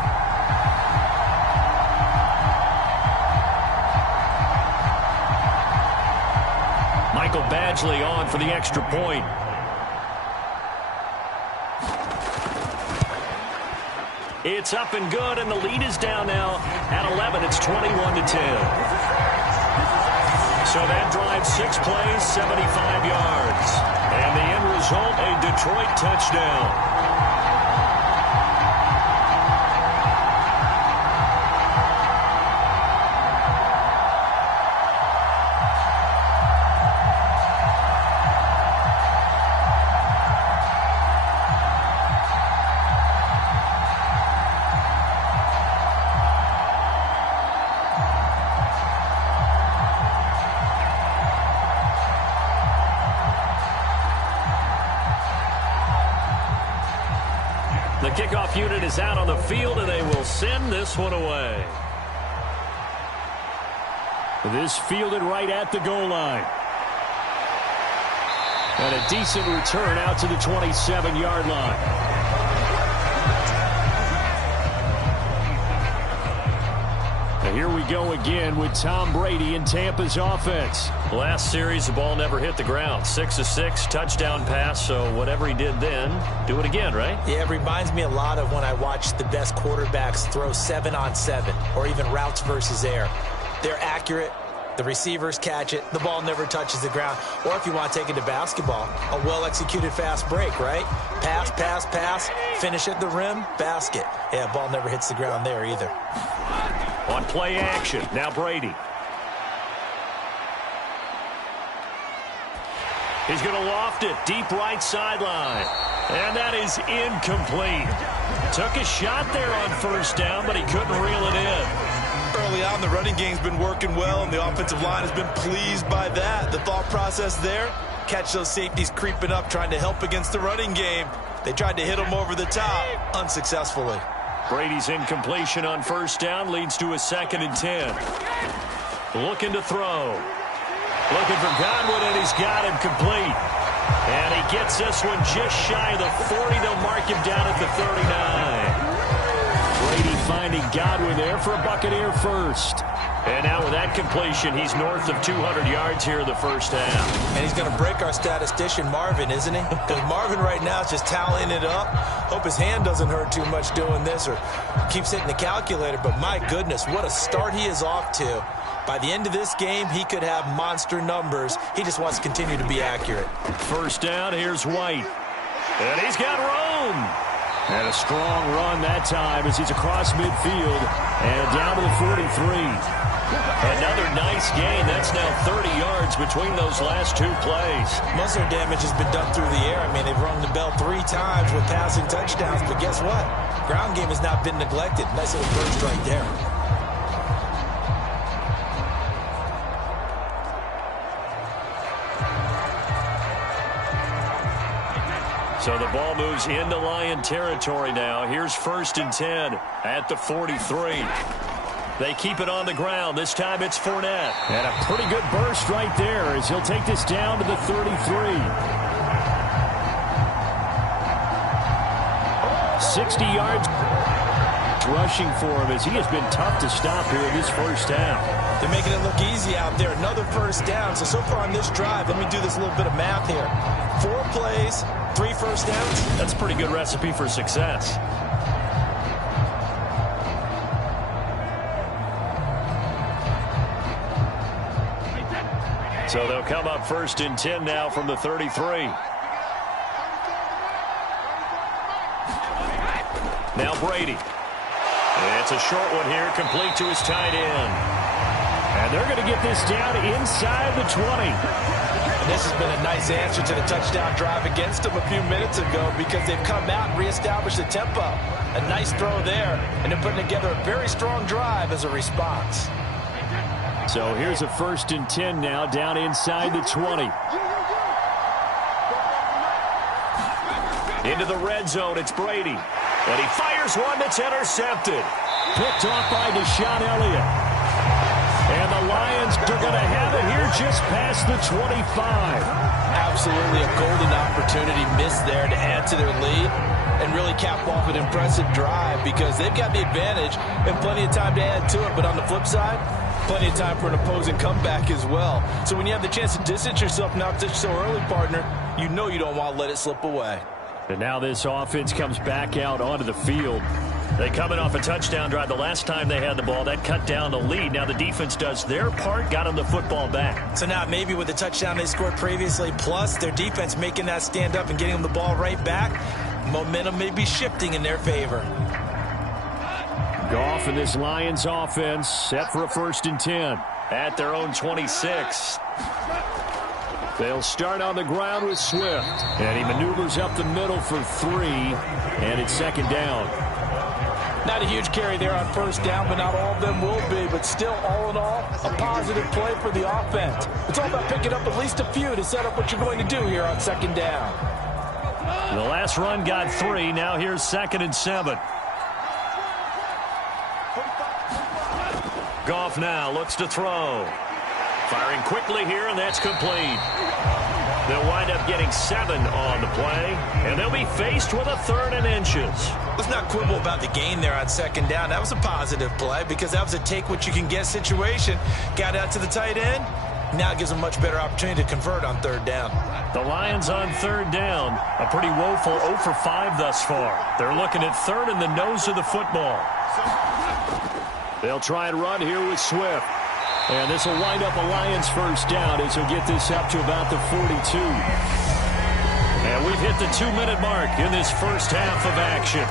Michael Badgley on for the extra point. It's up and good, and the lead is down now at 11. It's 21-10. So that drive, 6 plays, 75 yards. And the end result, a Detroit touchdown. The kickoff unit is out on the field, and they will send this one away. This fielded right at the goal line. And a decent return out to the 27-yard line. And here we go again with Tom Brady in Tampa's offense. Last series, the ball never hit the ground. 6 of 6, touchdown pass, so whatever he did then, do it again, right? Yeah, it reminds me a lot of when I watch the best quarterbacks throw 7-on-7 or even routes versus air. They're accurate. The receivers catch it. The ball never touches the ground. Or if you want to take it to basketball, a well-executed fast break, right? Pass, pass, pass, finish at the rim, basket. Yeah, ball never hits the ground there either. On play action, now Brady. He's going to loft it, deep right sideline. And that is incomplete. Took a shot there on first down, but he couldn't reel it in. Early on, the running game's been working well, and the offensive line has been pleased by that. The thought process there, catch those safeties creeping up, trying to help against the running game. They tried to hit him over the top, unsuccessfully. Brady's incompletion on first down leads to a 2nd and 10. Looking to throw. Looking for Godwin, and he's got him complete. And he gets this one just shy of the 40. They'll mark him down at the 39. Brady finding Godwin there for a Buccaneer first. And now with that completion, he's north of 200 yards here in the first half. And he's going to break our statistician, Marvin, isn't he? Because Marvin right now is just tallying it up. Hope his hand doesn't hurt too much doing this or keeps hitting the calculator. But my goodness, what a start he is off to. By the end of this game, he could have monster numbers. He just wants to continue to be accurate. First down, here's White. And he's got room. And a strong run that time as he's across midfield and down to the 43. Another nice gain. That's now 30 yards between those last 2 plays. Most of their damage has been done through the air. I mean, they've rung the bell 3 times with passing touchdowns. But guess what? Ground game has not been neglected. Nice little burst right there. So the ball moves into Lion territory now. Here's 1st and 10 at the 43. They keep it on the ground. This time it's Fournette. And a pretty good burst right there as he'll take this down to the 33. 60 yards rushing for him as he has been tough to stop here in this first down. They're making it look easy out there. Another first down. So far on this drive, let me do this little bit of math here. 4 plays, 3 first downs. That's a pretty good recipe for success. So they'll come up 1st and 10 now from the 33. Now Brady. It's a short one here, complete to his tight end. And they're going to get this down inside the 20. And this has been a nice answer to the touchdown drive against them a few minutes ago because they've come out and reestablished the tempo. A nice throw there, and they're putting together a very strong drive as a response. So here's a 1st and 10 now, down inside the 20. Into the red zone, it's Brady. And he fires one that's intercepted. Picked off by Deshaun Elliott. And the Lions are going to have it here just past the 25. Absolutely a golden opportunity missed there to add to their lead and really cap off an impressive drive because they've got the advantage and plenty of time to add to it. But on the flip side, plenty of time for an opposing comeback as well. So when you have the chance to distance yourself now so early, partner, you know you don't want to let it slip away. And now this offense comes back out onto the field. They coming off a touchdown drive. The last time they had the ball, that cut down the lead. Now the defense does their part, got them the football back. So now maybe with the touchdown they scored previously, plus their defense making that stand up and getting them the ball right back, momentum may be shifting in their favor. Goff and this Lions offense set for a 1st and 10 at their own 26. They'll start on the ground with Swift. And he maneuvers up the middle for 3. And it's 2nd down. Not a huge carry there on 1st down, but not all of them will be. But still, all in all, a positive play for the offense. It's all about picking up at least a few to set up what you're going to do here on 2nd down. The last run got 3. Now here's 2nd and 7. Goff now looks to throw. Firing quickly here, and that's complete. They'll wind up getting 7 on the play, and they'll be faced with a 3rd and inches. Let's not quibble about the gain there on 2nd down. That was a positive play because that was a take-what-you-can-get situation. Got out to the tight end. Now it gives them a much better opportunity to convert on 3rd down. The Lions on 3rd down. A pretty woeful 0 for 5 thus far. They're looking at 3rd in the nose of the football. They'll try and run here with Swift. And this will wind up a Lions 1st down as he'll get this up to about the 42. And we've hit the 2-minute mark in this first half of action.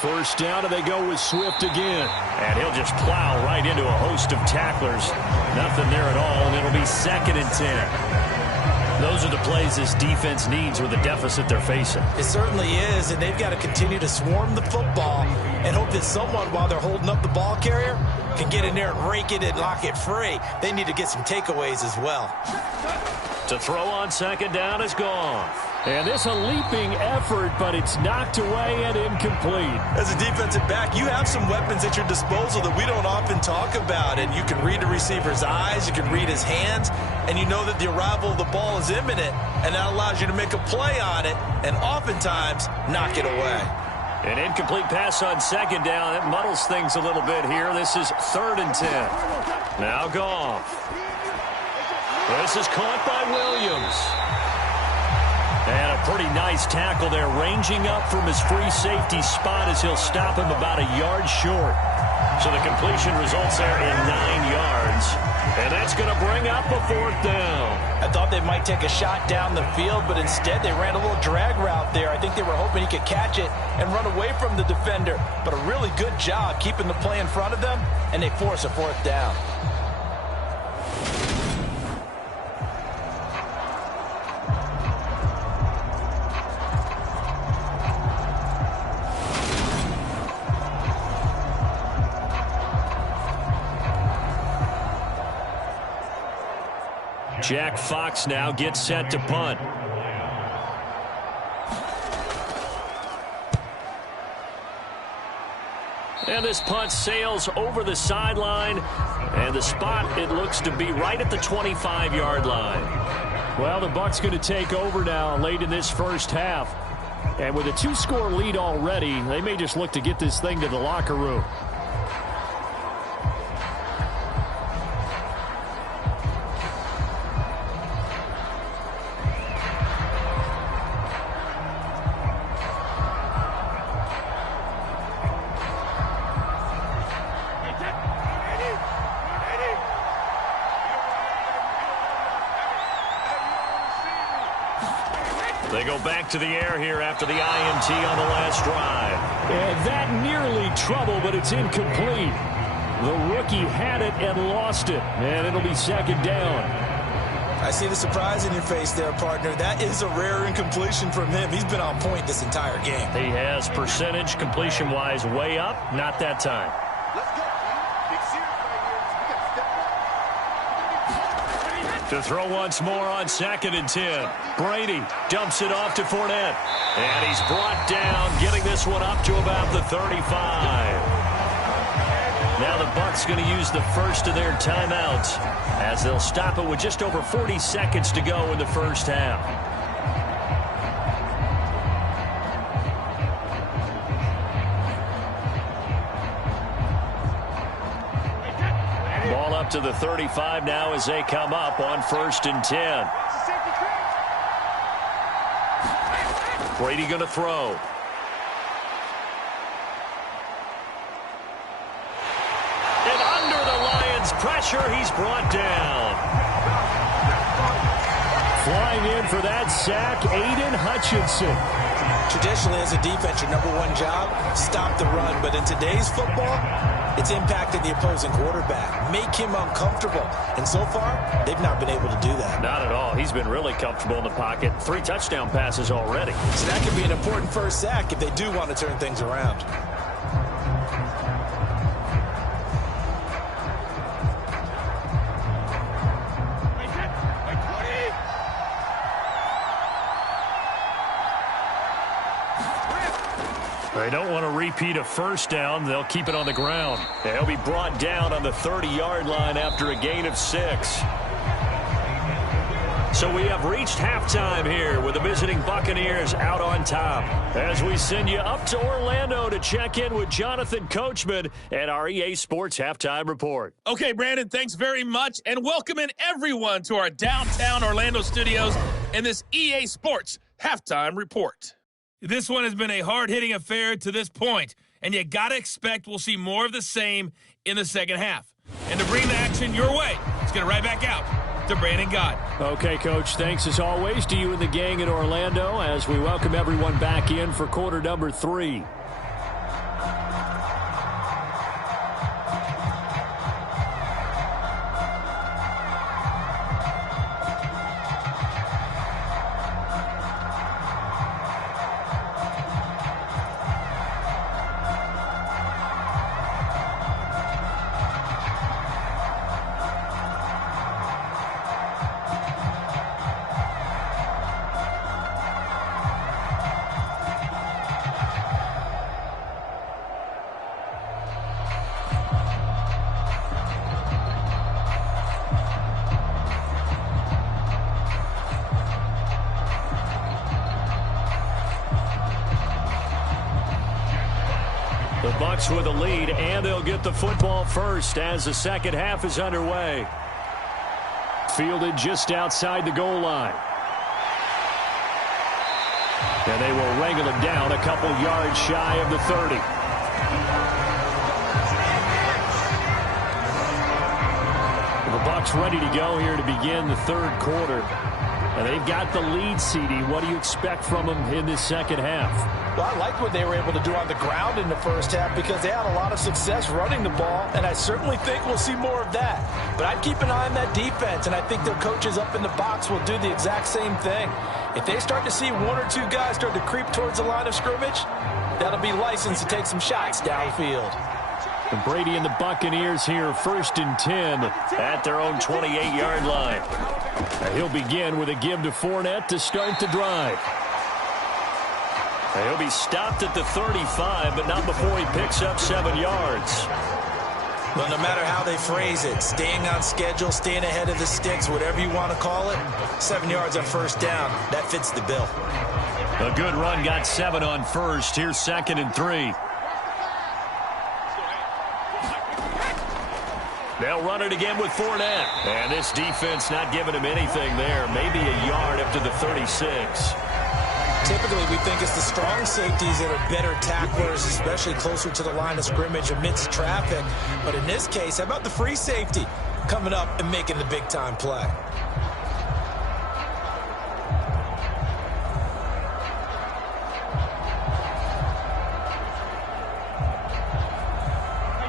First down, and they go with Swift again. And he'll just plow right into a host of tacklers. Nothing there at all, and it'll be 2nd and 10. Those are the plays this defense needs with the deficit they're facing. It certainly is, and they've got to continue to swarm the football and hope that someone, while they're holding up the ball carrier, can get in there and rake it and lock it free. They need to get some takeaways as well. To throw on 2nd down is gone. And this a leaping effort, but it's knocked away and incomplete. As a defensive back, you have some weapons at your disposal that we don't often talk about. And you can read the receiver's eyes, you can read his hands, and you know that the arrival of the ball is imminent. And that allows you to make a play on it and oftentimes knock it away. An incomplete pass on 2nd down. That muddles things a little bit here. This is 3rd and 10. Now Goff. This is caught by Williams. And a pretty nice tackle there, ranging up from his free safety spot as he'll stop him about a yard short. So the completion results there in 9 yards. And that's going to bring up a 4th down. I thought they might take a shot down the field, but instead they ran a little drag route there. I think they were hoping he could catch it and run away from the defender. But a really good job keeping the play in front of them, and they force a 4th down. Jack Fox now gets set to punt. And this punt sails over the sideline. And the spot, it looks to be right at the 25-yard line. Well, the Bucs going to take over now late in this first half. And with a 2-score lead already, they may just look to get this thing to the locker room. They go back to the air here after the INT on the last drive. And that nearly trouble, but it's incomplete. The rookie had it and lost it, and it'll be second down. I see the surprise in your face there, partner. That is a rare incompletion from him. He's been on point this entire game. He has percentage completion-wise way up, not that time. To throw once more on 2nd and 10. Brady dumps it off to Fournette. And he's brought down, getting this one up to about the 35. Now the Bucs going to use the first of their timeouts as they'll stop it with just over 40 seconds to go in the first half. Ball up to the 35 now as they come up on 1st and 10. Brady going to throw. And under the Lions' pressure, he's brought down. Flying in for that sack, Aiden Hutchinson. Traditionally, as a defense, your #1 job, stop the run. But in today's football, it's impacting the opposing quarterback. Make him uncomfortable. And so far, they've not been able to do that. Not at all. He's been really comfortable in the pocket. 3 touchdown passes already. So that could be an important first sack if they do want to turn things around. They don't want to repeat a first down. They'll keep it on the ground. They'll be brought down on the 30-yard line after a gain of 6. So we have reached halftime here with the visiting Buccaneers out on top. As we send you up to Orlando to check in with Jonathan Coachman and our EA Sports Halftime Report. Okay, Brandon, thanks very much. And welcome in everyone to our downtown Orlando studios and this EA Sports Halftime Report. This one has been a hard-hitting affair to this point, and you got to expect we'll see more of the same in the second half. And to bring the action your way, let's get it right back out to Brandon Gott. Okay, Coach, thanks as always to you and the gang in Orlando as we welcome everyone back in for quarter number 3. The Bucs with a lead, and they'll get the football first as the second half is underway. Fielded just outside the goal line. And they will wrangle it down a couple yards shy of the 30. The Bucs ready to go here to begin the third quarter. And they've got the lead, CD. What do you expect from them in this second half? Well, I like what they were able to do on the ground in the first half because they had a lot of success running the ball, and I certainly think we'll see more of that. But I'd keep an eye on that defense, and I think their coaches up in the box will do the exact same thing. If they start to see 1 or 2 guys start to creep towards the line of scrimmage, that'll be licensed to take some shots downfield. And Brady and the Buccaneers here, 1st and 10 at their own 28-yard line. And he'll begin with a give to Fournette to start the drive. And he'll be stopped at the 35, but not before he picks up 7 yards. Well, no matter how they phrase it, staying on schedule, staying ahead of the sticks, whatever you want to call it, 7 yards on first down, that fits the bill. A good run got 7 on first. Here's 2nd and 3. They'll run it again with Fournette. And this defense not giving him anything there. Maybe a yard up to the 36. Typically, we think it's the strong safeties that are better tacklers, especially closer to the line of scrimmage amidst traffic. But in this case, how about the free safety coming up and making the big-time play?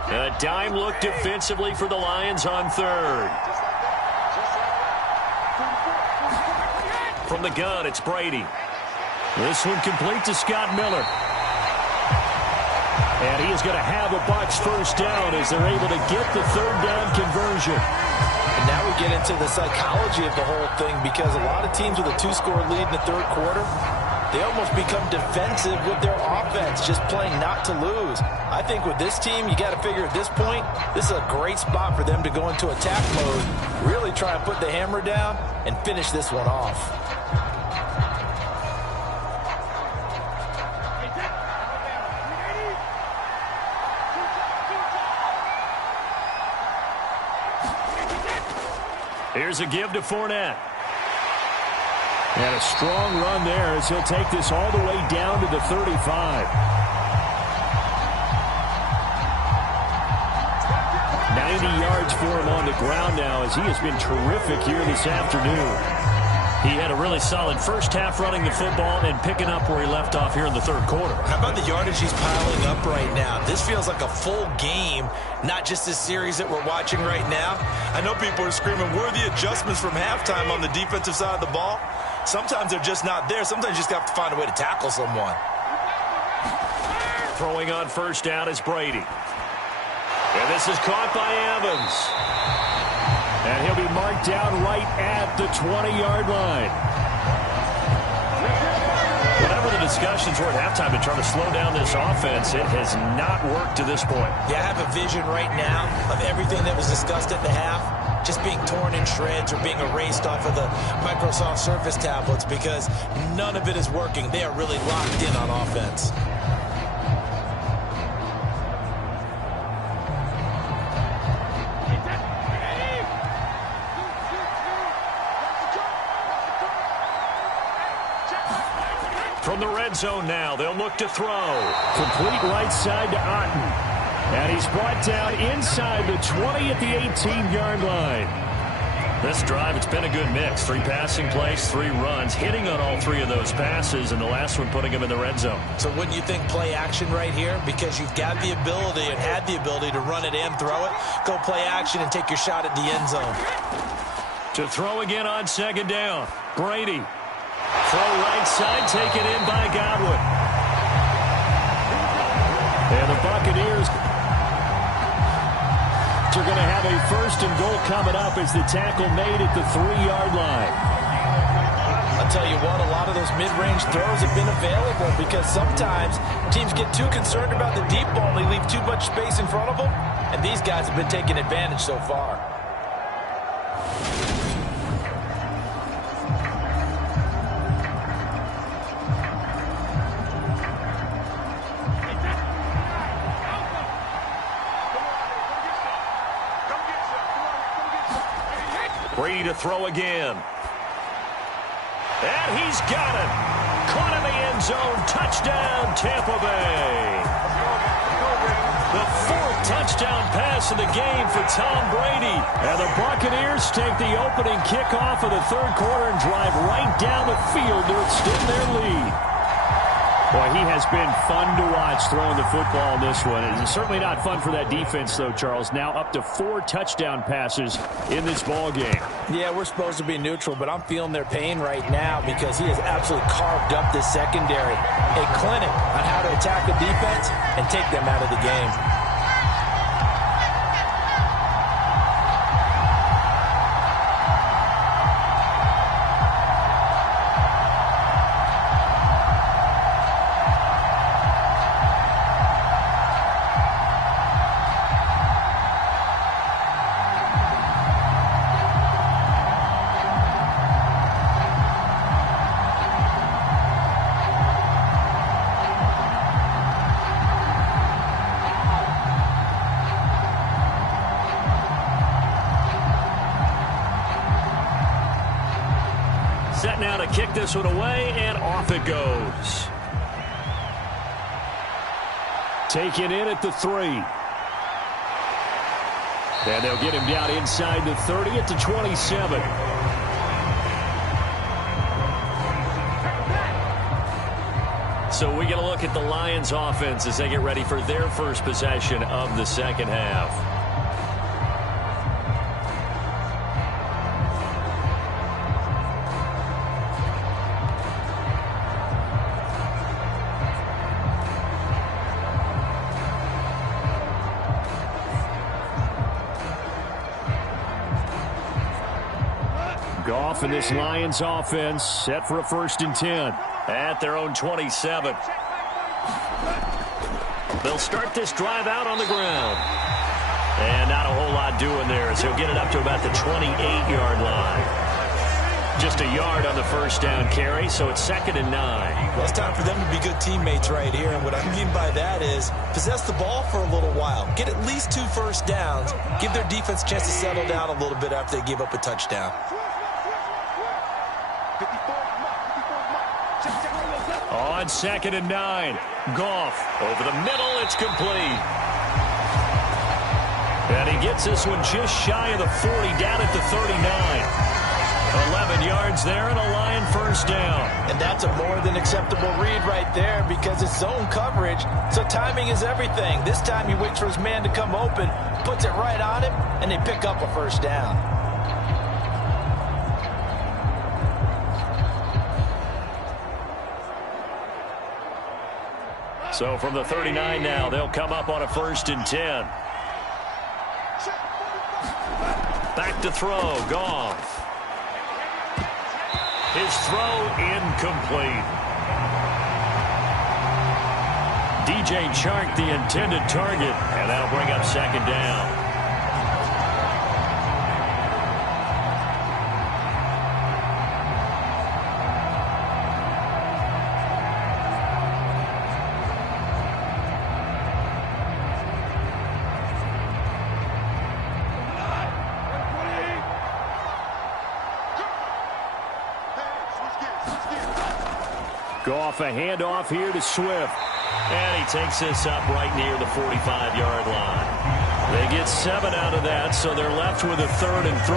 A dime look defensively for the Lions on 3rd. From the gun, it's Brady. This one complete to Scott Miller. And he is going to have a Bucs first down as they're able to get the 3rd down conversion. And now we get into the psychology of the whole thing, because a lot of teams with a 2-score lead in the 3rd quarter, they almost become defensive with their offense, just playing not to lose. I think with this team, you got to figure at this point, this is a great spot for them to go into attack mode, really try and put the hammer down and finish this one off. Here's a give to Fournette. And a strong run there as he'll take this all the way down to the 35. 90 yards for him on the ground now as he has been terrific here this afternoon. He had a really solid first half running the football and picking up where he left off here in the 3rd quarter. How about the yardage he's piling up right now? This feels like a full game, not just this series that we're watching right now. I know people are screaming, where are the adjustments from halftime on the defensive side of the ball? Sometimes they're just not there. Sometimes you just have to find a way to tackle someone. Throwing on first down is Brady. And this is caught by Evans. And he'll be marked down right at the 20-yard line. Whatever the discussions were at halftime to try to slow down this offense, it has not worked to this point. Yeah, I have a vision right now of everything that was discussed at the half just being torn in shreds or being erased off of the Microsoft Surface tablets, because none of it is working. They are really locked in on offense. From the red zone now, they'll look to throw. Complete right side to Otten. And he's brought down inside the 20 at the 18-yard line. This drive, it's been a good mix. 3 passing plays, 3 runs, hitting on all 3 of those passes, and the last one putting him in the red zone. So wouldn't you think play action right here? Because you've got the ability and had the ability to run it and throw it. Go play action and take your shot at the end zone. To throw again on 2nd down. Brady. Throw right side, taken in by Godwin. And the Buccaneers are going to have a 1st and goal coming up as the tackle made at the 3-yard line. I'll tell you what, a lot of those mid-range throws have been available, because sometimes teams get too concerned about the deep ball and they leave too much space in front of them, and these guys have been taking advantage so far. Brady to throw again. And he's got it. Caught in the end zone. Touchdown, Tampa Bay. The 4th touchdown pass of the game for Tom Brady. And the Buccaneers take the opening kickoff of the 3rd quarter and drive right down the field to extend their lead. Boy, he has been fun to watch throwing the football in this one. It's certainly not fun for that defense, though, Charles. Now up to 4 touchdown passes in this ball game. Yeah, we're supposed to be neutral, but I'm feeling their pain right now because he has absolutely carved up this secondary. A clinic on how to attack the defense and take them out of the game. Set now to kick this one away, and off it goes. Taken in at the 3. And they'll get him down inside the 30 at the 27. So we get a look at the Lions offense as they get ready for their first possession of the second half. Goff and this Lions offense set for a 1st and 10 at their own 27. They'll start this drive out on the ground. And not a whole lot doing there as he'll get it up to about the 28-yard line. Just a yard on the first down carry, so it's 2nd and 9. Well, it's time for them to be good teammates right here. And what I mean by that is possess the ball for a little while. Get at least 2 first downs. Give their defense a chance to settle down a little bit after they give up a touchdown. On 2nd and 9, Goff over the middle, it's complete. And he gets this one just shy of the 40, down at the 39. 11 yards there and a Lion first down. And that's a more than acceptable read right there because it's zone coverage, so timing is everything. This time he waits for his man to come open, puts it right on him, and they pick up a first down. So from the 39 now, they'll come up on a 1st and 10. Back to throw, Goff. His throw incomplete. DJ Chark, the intended target, and that'll bring up 2nd down. Goff, a handoff here to Swift. And he takes this up right near the 45-yard line. They get 7 out of that, so they're left with a 3rd and 3.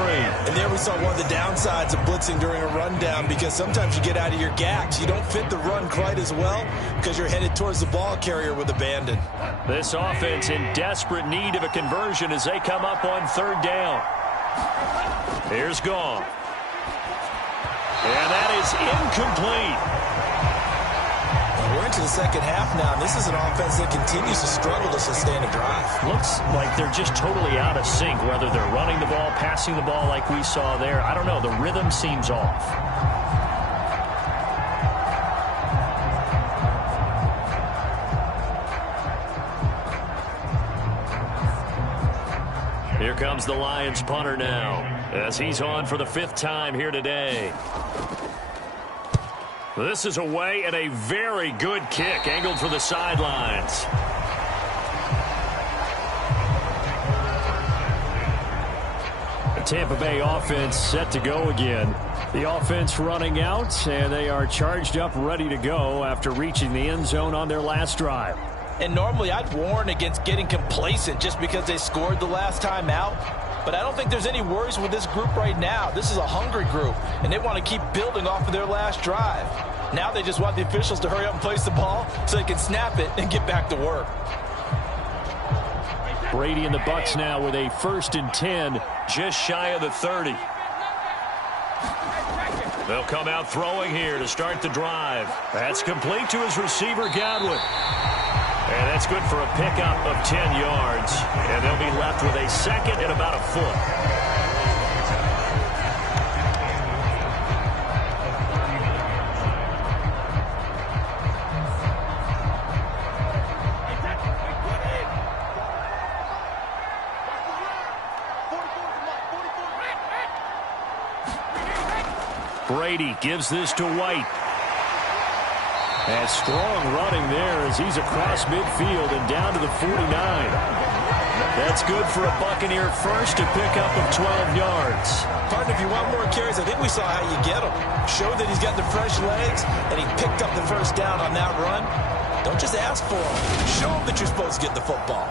And there we saw one of the downsides of blitzing during a rundown because sometimes you get out of your gaps. You don't fit the run quite as well because you're headed towards the ball carrier with abandon. This offense in desperate need of a conversion as they come up on 3rd down. Here's Goff. And that is incomplete. We're into the second half now. This is an offense that continues to struggle to sustain a drive. Looks like they're just totally out of sync, whether they're running the ball, passing the ball like we saw there. I don't know. The rhythm seems off. Here comes the Lions punter now as he's on for the 5th time here today. This is away and a very good kick angled for the sidelines. The Tampa Bay offense set to go again. The offense running out, and they are charged up, ready to go after reaching the end zone on their last drive. And normally I'd warn against getting complacent just because they scored the last time out. But I don't think there's any worries with this group right now. This is a hungry group, and they want to keep building off of their last drive. Now they just want the officials to hurry up and place the ball so they can snap it and get back to work. Brady and the Bucs now with a 1st and 10, just shy of the 30. They'll come out throwing here to start the drive. That's complete to his receiver, Godwin. And that's good for a pickup of 10 yards. And they'll be left with a 2nd and about a foot. Brady gives this to White. And strong running there as he's across midfield and down to the 49. That's good for a Buccaneer first, a pickup of 12 yards. Partner, if you want more carries, I think we saw how you get him. Showed that he's got the fresh legs, and he picked up the first down on that run. Don't just ask for him. Show him that you're supposed to get the football.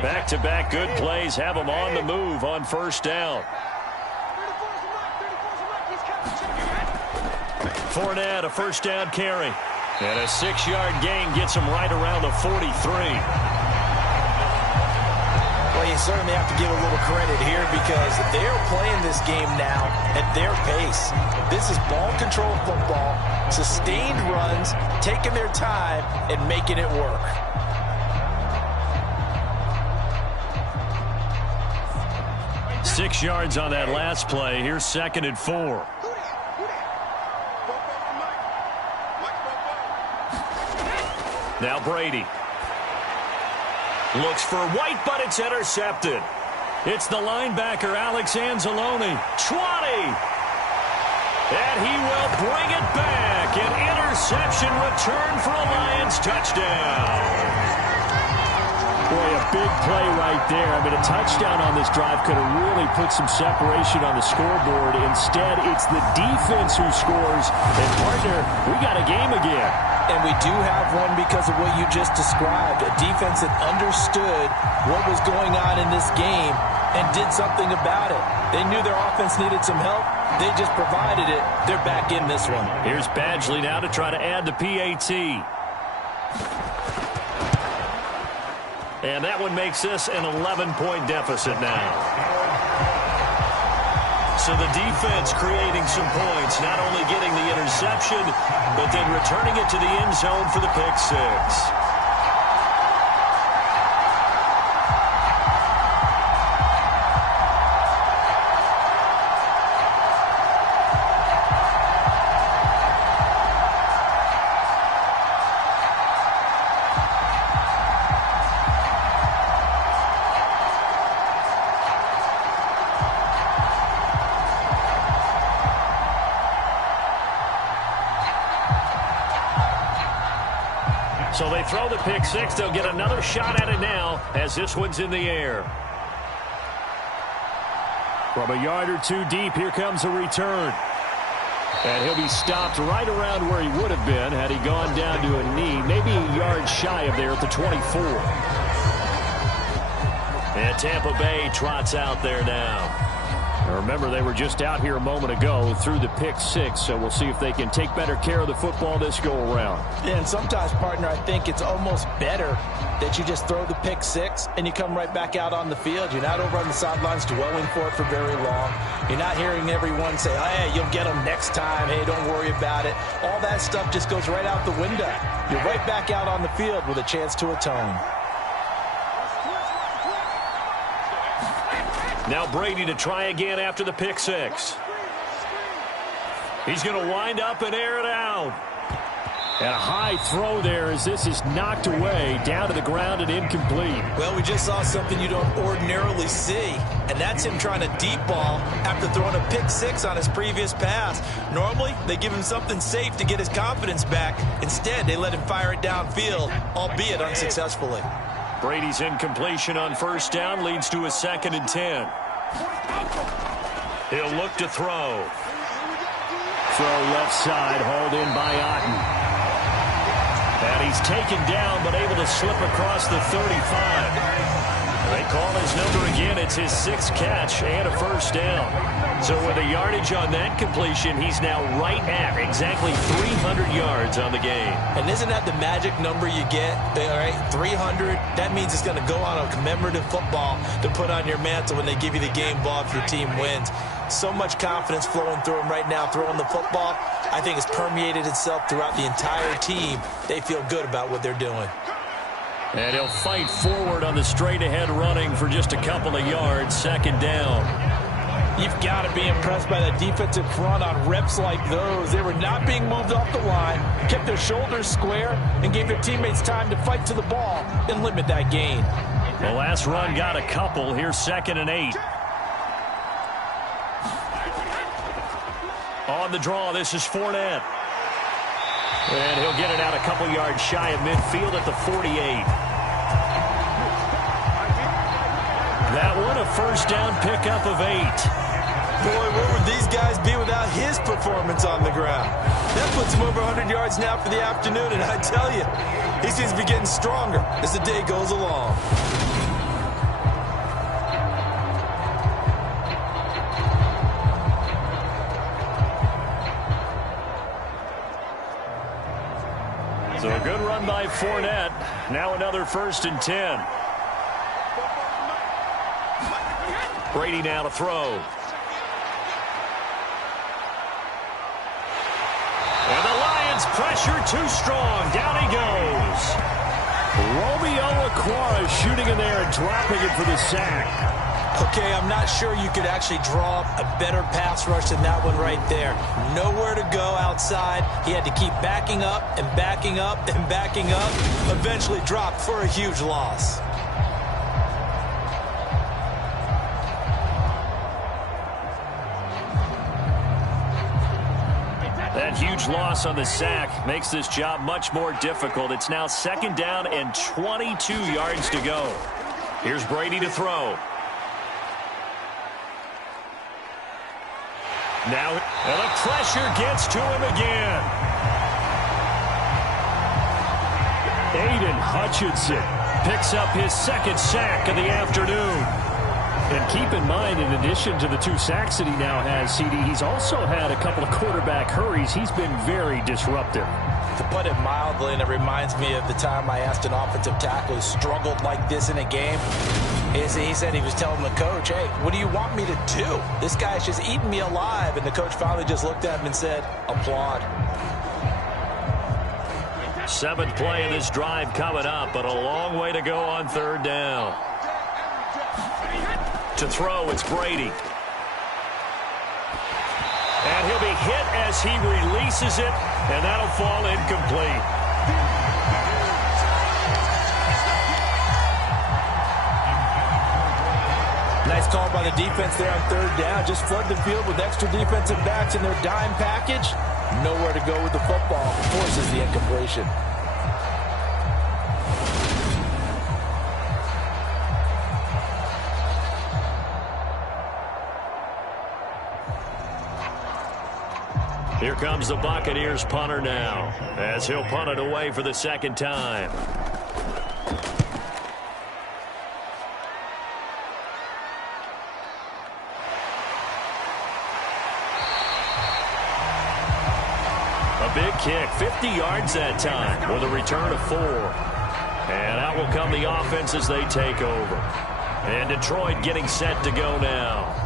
Back-to-back good plays have him on the move on first down. Fournette, a first down carry. And a 6-yard gain gets him right around the 43. Well, you certainly have to give a little credit here because they're playing this game now at their pace. This is ball control football, sustained runs, taking their time, and making it work. Six yards on that last play. Here's 2nd and 4. Now Brady. Looks for White, but it's intercepted. It's the linebacker, Alex Anzalone. 20. And he will bring it back. An interception return for a Lions touchdown. Boy, a big play right there. I mean, a touchdown on this drive could have really put some separation on the scoreboard. Instead, it's the defense who scores. And, partner, we got a game again. And we do have one because of what you just described. A defense that understood what was going on in this game and did something about it. They knew their offense needed some help. They just provided it. They're back in this one. Here's Badgley now to try to add the PAT. And that one makes this an 11-point deficit now. So the defense creating some points, not only getting the interception, but then returning it to the end zone for the pick six. So they throw the pick six. They'll get another shot at it now as this one's in the air. From a yard or two deep, here comes a return. And he'll be stopped right around where he would have been had he gone down to a knee, maybe a yard shy of there at the 24. And Tampa Bay trots out there now. Remember, they were just out here a moment ago through the pick six, so we'll see if they can take better care of the football this go-around. Yeah, and sometimes, partner, I think it's almost better that you just throw the pick six and you come right back out on the field. You're not over on the sidelines dwelling for it for very long. You're not hearing everyone say, oh, hey, you'll get them next time. Hey, don't worry about it. All that stuff just goes right out the window. You're right back out on the field with a chance to atone. Now Brady to try again after the pick six. He's going to wind up and air it out. And a high throw there as this is knocked away, down to the ground and incomplete. Well, we just saw something you don't ordinarily see, and that's him trying to deep ball after throwing a pick six on his previous pass. Normally, they give him something safe to get his confidence back. Instead, they let him fire it downfield, albeit unsuccessfully. Brady's incompletion on first down leads to a 2nd and 10. He'll look to throw. Throw left side, hauled in by Otten. And he's taken down, but able to slip across the 35. They call his number again. It's his 6th catch and a first down. So with the yardage on that completion, he's now right at exactly 300 yards on the game. And isn't that the magic number you get? All right, 300. That means it's going to go on a commemorative football to put on your mantle when they give you the game ball if your team wins. So much confidence flowing through him right now, throwing the football. I think it's permeated itself throughout the entire team. They feel good about what they're doing. And he'll fight forward on the straight-ahead running for just a couple of yards, 2nd down. You've got to be impressed by the defensive front on reps like those. They were not being moved off the line, kept their shoulders square, and gave their teammates time to fight to the ball and limit that gain. The last run got a couple. Here's 2nd and 8. On the draw, this is Fournette. And he'll get it out a couple yards shy of midfield at the 48. That one a first down pickup of 8. Boy, where would these guys be without his performance on the ground? That puts him over 100 yards now for the afternoon, and I tell you, he seems to be getting stronger as the day goes along. So a good run by Fournette. Now another 1st and 10. Brady now to throw. And the Lions pressure too strong. Down he goes. Romeo Okwara shooting in there and dropping it for the sack. Okay, I'm not sure you could actually draw up a better pass rush than that one right there. Nowhere to go outside. He had to keep backing up and backing up and backing up. Eventually dropped for a huge loss. That huge loss on the sack makes this job much more difficult. It's now 2nd down and 22 yards to go. Here's Brady to throw. Now, and the pressure gets to him again. Aiden Hutchinson Picks up his 2nd sack of the afternoon. And keep in mind, in addition to the 2 sacks that he now has, CD, he's also had a couple of quarterback hurries. He's been very disruptive. To put it mildly, and it reminds me of the time I asked an offensive tackle who struggled like this in a game. He said he was telling the coach, hey, what do you want me to do? This guy's just eating me alive. And the coach finally just looked at him and said, applaud. 7th play of this drive coming up, but a long way to go on 3rd down. To throw, it's Brady. And he'll be hit as he releases it, and that'll fall incomplete. Nice call by the defense there on 3rd down. Just flood the field with extra defensive backs in their dime package. Nowhere to go with the football. Forces the incompletion. Here comes the Buccaneers punter now, as he'll punt it away for the 2nd time. A big kick, 50 yards that time, with a return of 4. And out will come the offense as they take over. And Detroit getting set to go now.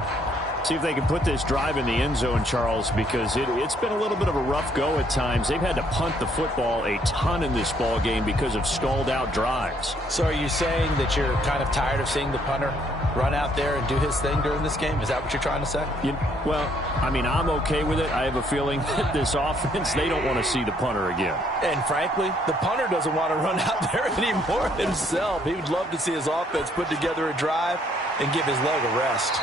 See if they can put this drive in the end zone, Charles, because it's been a little bit of a rough go at times. They've had to punt the football a ton in this ball game because of stalled out drives. So are you saying that you're kind of tired of seeing the punter run out there and do his thing during this game? Is that what you're trying to say? Well, I mean, I'm okay with it. I have a feeling that this offense, they don't want to see the punter again. And frankly, the punter doesn't want to run out there anymore himself. He would love to see his offense put together a drive and give his leg a rest.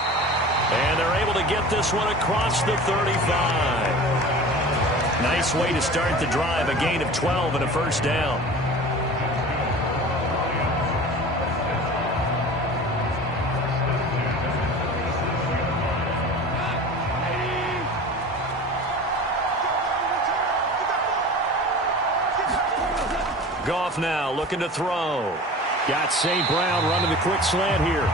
And they're able to get this one across the 35. Nice way to start the drive, a gain of 12 and a 1st down. Goff now looking to throw. Got St. Brown running the quick slant here.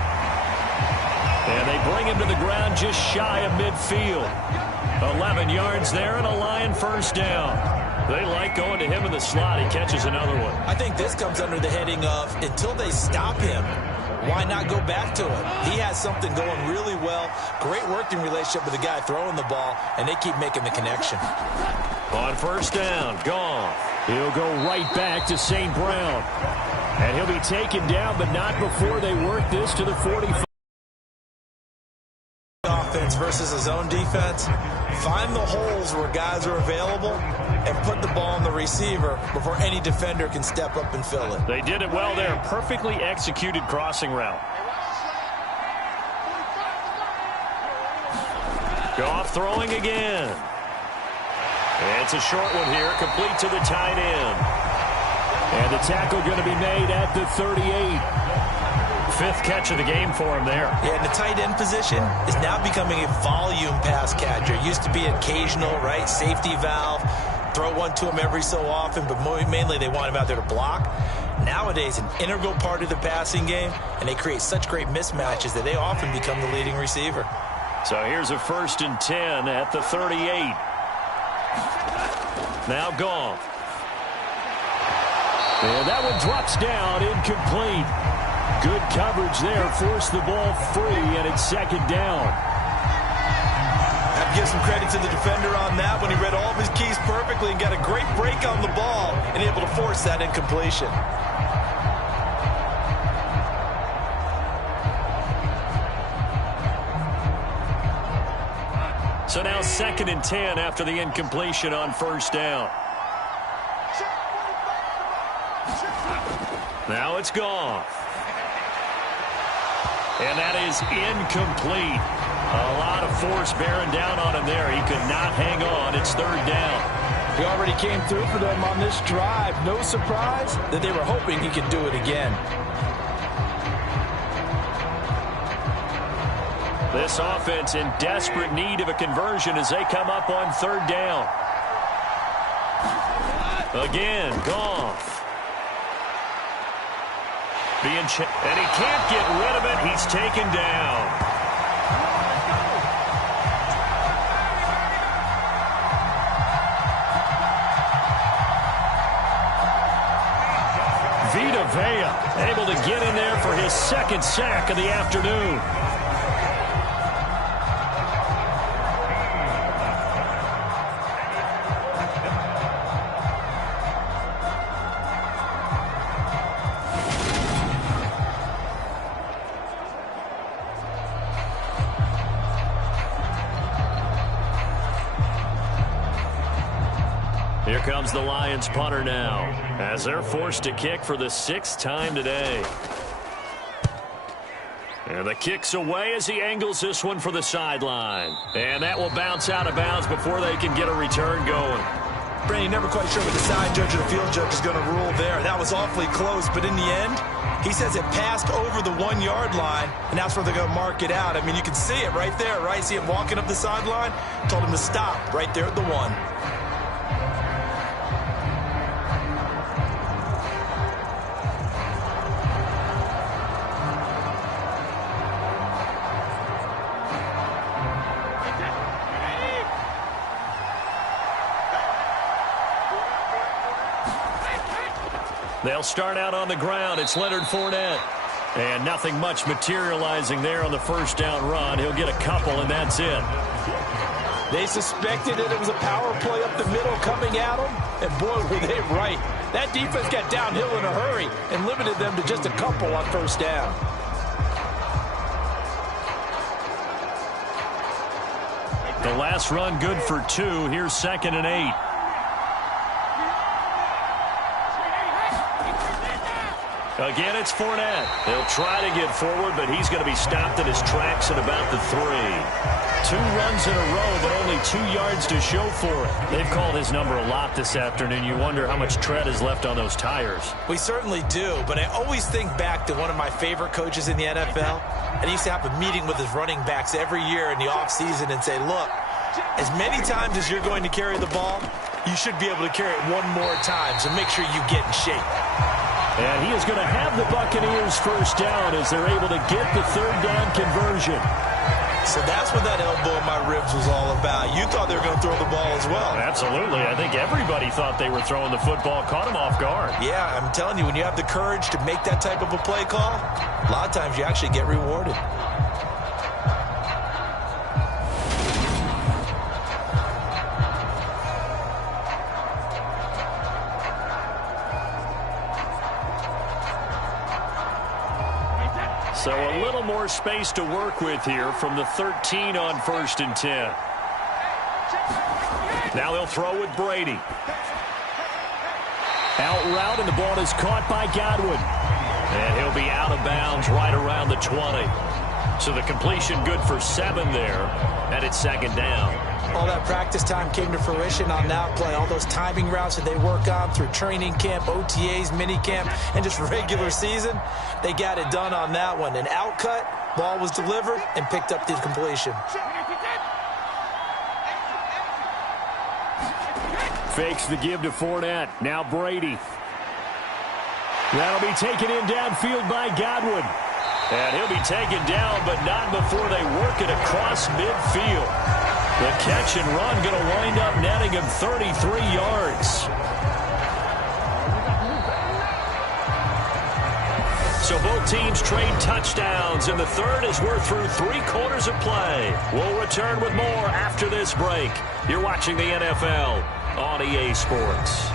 And they bring him to the ground just shy of midfield. 11 yards there and a Lion 1st down. They like going to him in the slot. He catches another one. I think this comes under the heading of until they stop him, why not go back to him? He has something going really well. Great working relationship with the guy throwing the ball, and they keep making the connection. On 1st down, Goff. He'll go right back to St. Brown. And he'll be taken down, but not before they work this to the 45. Offense versus his own defense. Find the holes where guys are available and put the ball on the receiver before any defender can step up and fill it. They did it well there. Perfectly executed crossing route. Goff throwing again. And it's a short one here, complete to the tight end. And the tackle going to be made at the 38. Fifth catch of the game for him there. Yeah, and the tight end position is now becoming a volume pass catcher. It used to be occasional, right? Safety valve. Throw one to him every so often, but mainly they want him out there to block. Nowadays, an integral part of the passing game, and they create such great mismatches that they often become the leading receiver. So here's a 1st and 10 at the 38. Now Goff. And that one drops down, incomplete. Good coverage there, forced the ball free, and it's 2nd down. I have to give some credit to the defender on that when he read all of his keys perfectly and got a great break on the ball and able to force that incompletion. So now 2nd and 10 after the incompletion on 1st down. Now it's Goff. And that is incomplete. A lot of force bearing down on him there. He could not hang on. It's 3rd down. He already came through for them on this drive. No surprise that they were hoping he could do it again. This offense in desperate need of a conversion as they come up on 3rd down. Again, Goff. And he can't get rid of it. He's taken down. Vita Vea able to get in there for his 2nd sack of the afternoon. Here comes the Lions punter now, as they're forced to kick for the 6th time today. And the kick's away as he angles this one for the sideline. And that will bounce out of bounds before they can get a return going. Brandon, never quite sure what the side judge or the field judge is going to rule there. That was awfully close, but in the end, he says it passed over the 1-yard line, and that's where they're going to mark it out. I mean, you can see it right there, right? See him walking up the sideline? Told him to stop right there at the 1. They'll start out on the ground. It's Leonard Fournette. And nothing much materializing there on the 1st down run. He'll get a couple, and that's it. They suspected that it was a power play up the middle coming at them, and boy, were they right. That defense got downhill in a hurry and limited them to just a couple on 1st down. The last run good for 2. Here's 2nd and 8. Again, it's Fournette. They'll try to get forward, but he's going to be stopped in his tracks at about the 3. 2 runs in a row, but only 2 yards to show for it. They've called his number a lot this afternoon. You wonder how much tread is left on those tires. We certainly do, but I always think back to one of my favorite coaches in the NFL. And he used to have a meeting with his running backs every year in the offseason and say, look, as many times as you're going to carry the ball, you should be able to carry it one more time, so make sure you get in shape. And he is going to have the Buccaneers 1st down as they're able to get the 3rd down conversion. So that's what that elbow in my ribs was all about. You thought they were going to throw the ball as well. Absolutely. I think everybody thought they were throwing the football, caught him off guard. Yeah, I'm telling you, when you have the courage to make that type of a play call, a lot of times you actually get rewarded. So a little more space to work with here from the 13 on 1st and 10. Now they'll throw with Brady. Out route, and the ball is caught by Godwin. And he'll be out of bounds right around the 20. So the completion good for 7 there, and it's 2nd down. All that practice time came to fruition on that play. All those timing routes that they work on through training camp, OTAs, minicamp, and just regular season, they got it done on that one. An outcut, ball was delivered, and picked up the completion. Fakes the give to Fournette. Now Brady. That'll be taken in downfield by Godwin. And he'll be taken down, but not before they work it across midfield. The catch and run going to wind up netting him 33 yards. So both teams trade touchdowns, and the third as we're through 3 quarters of play. We'll return with more after this break. You're watching the NFL on EA Sports.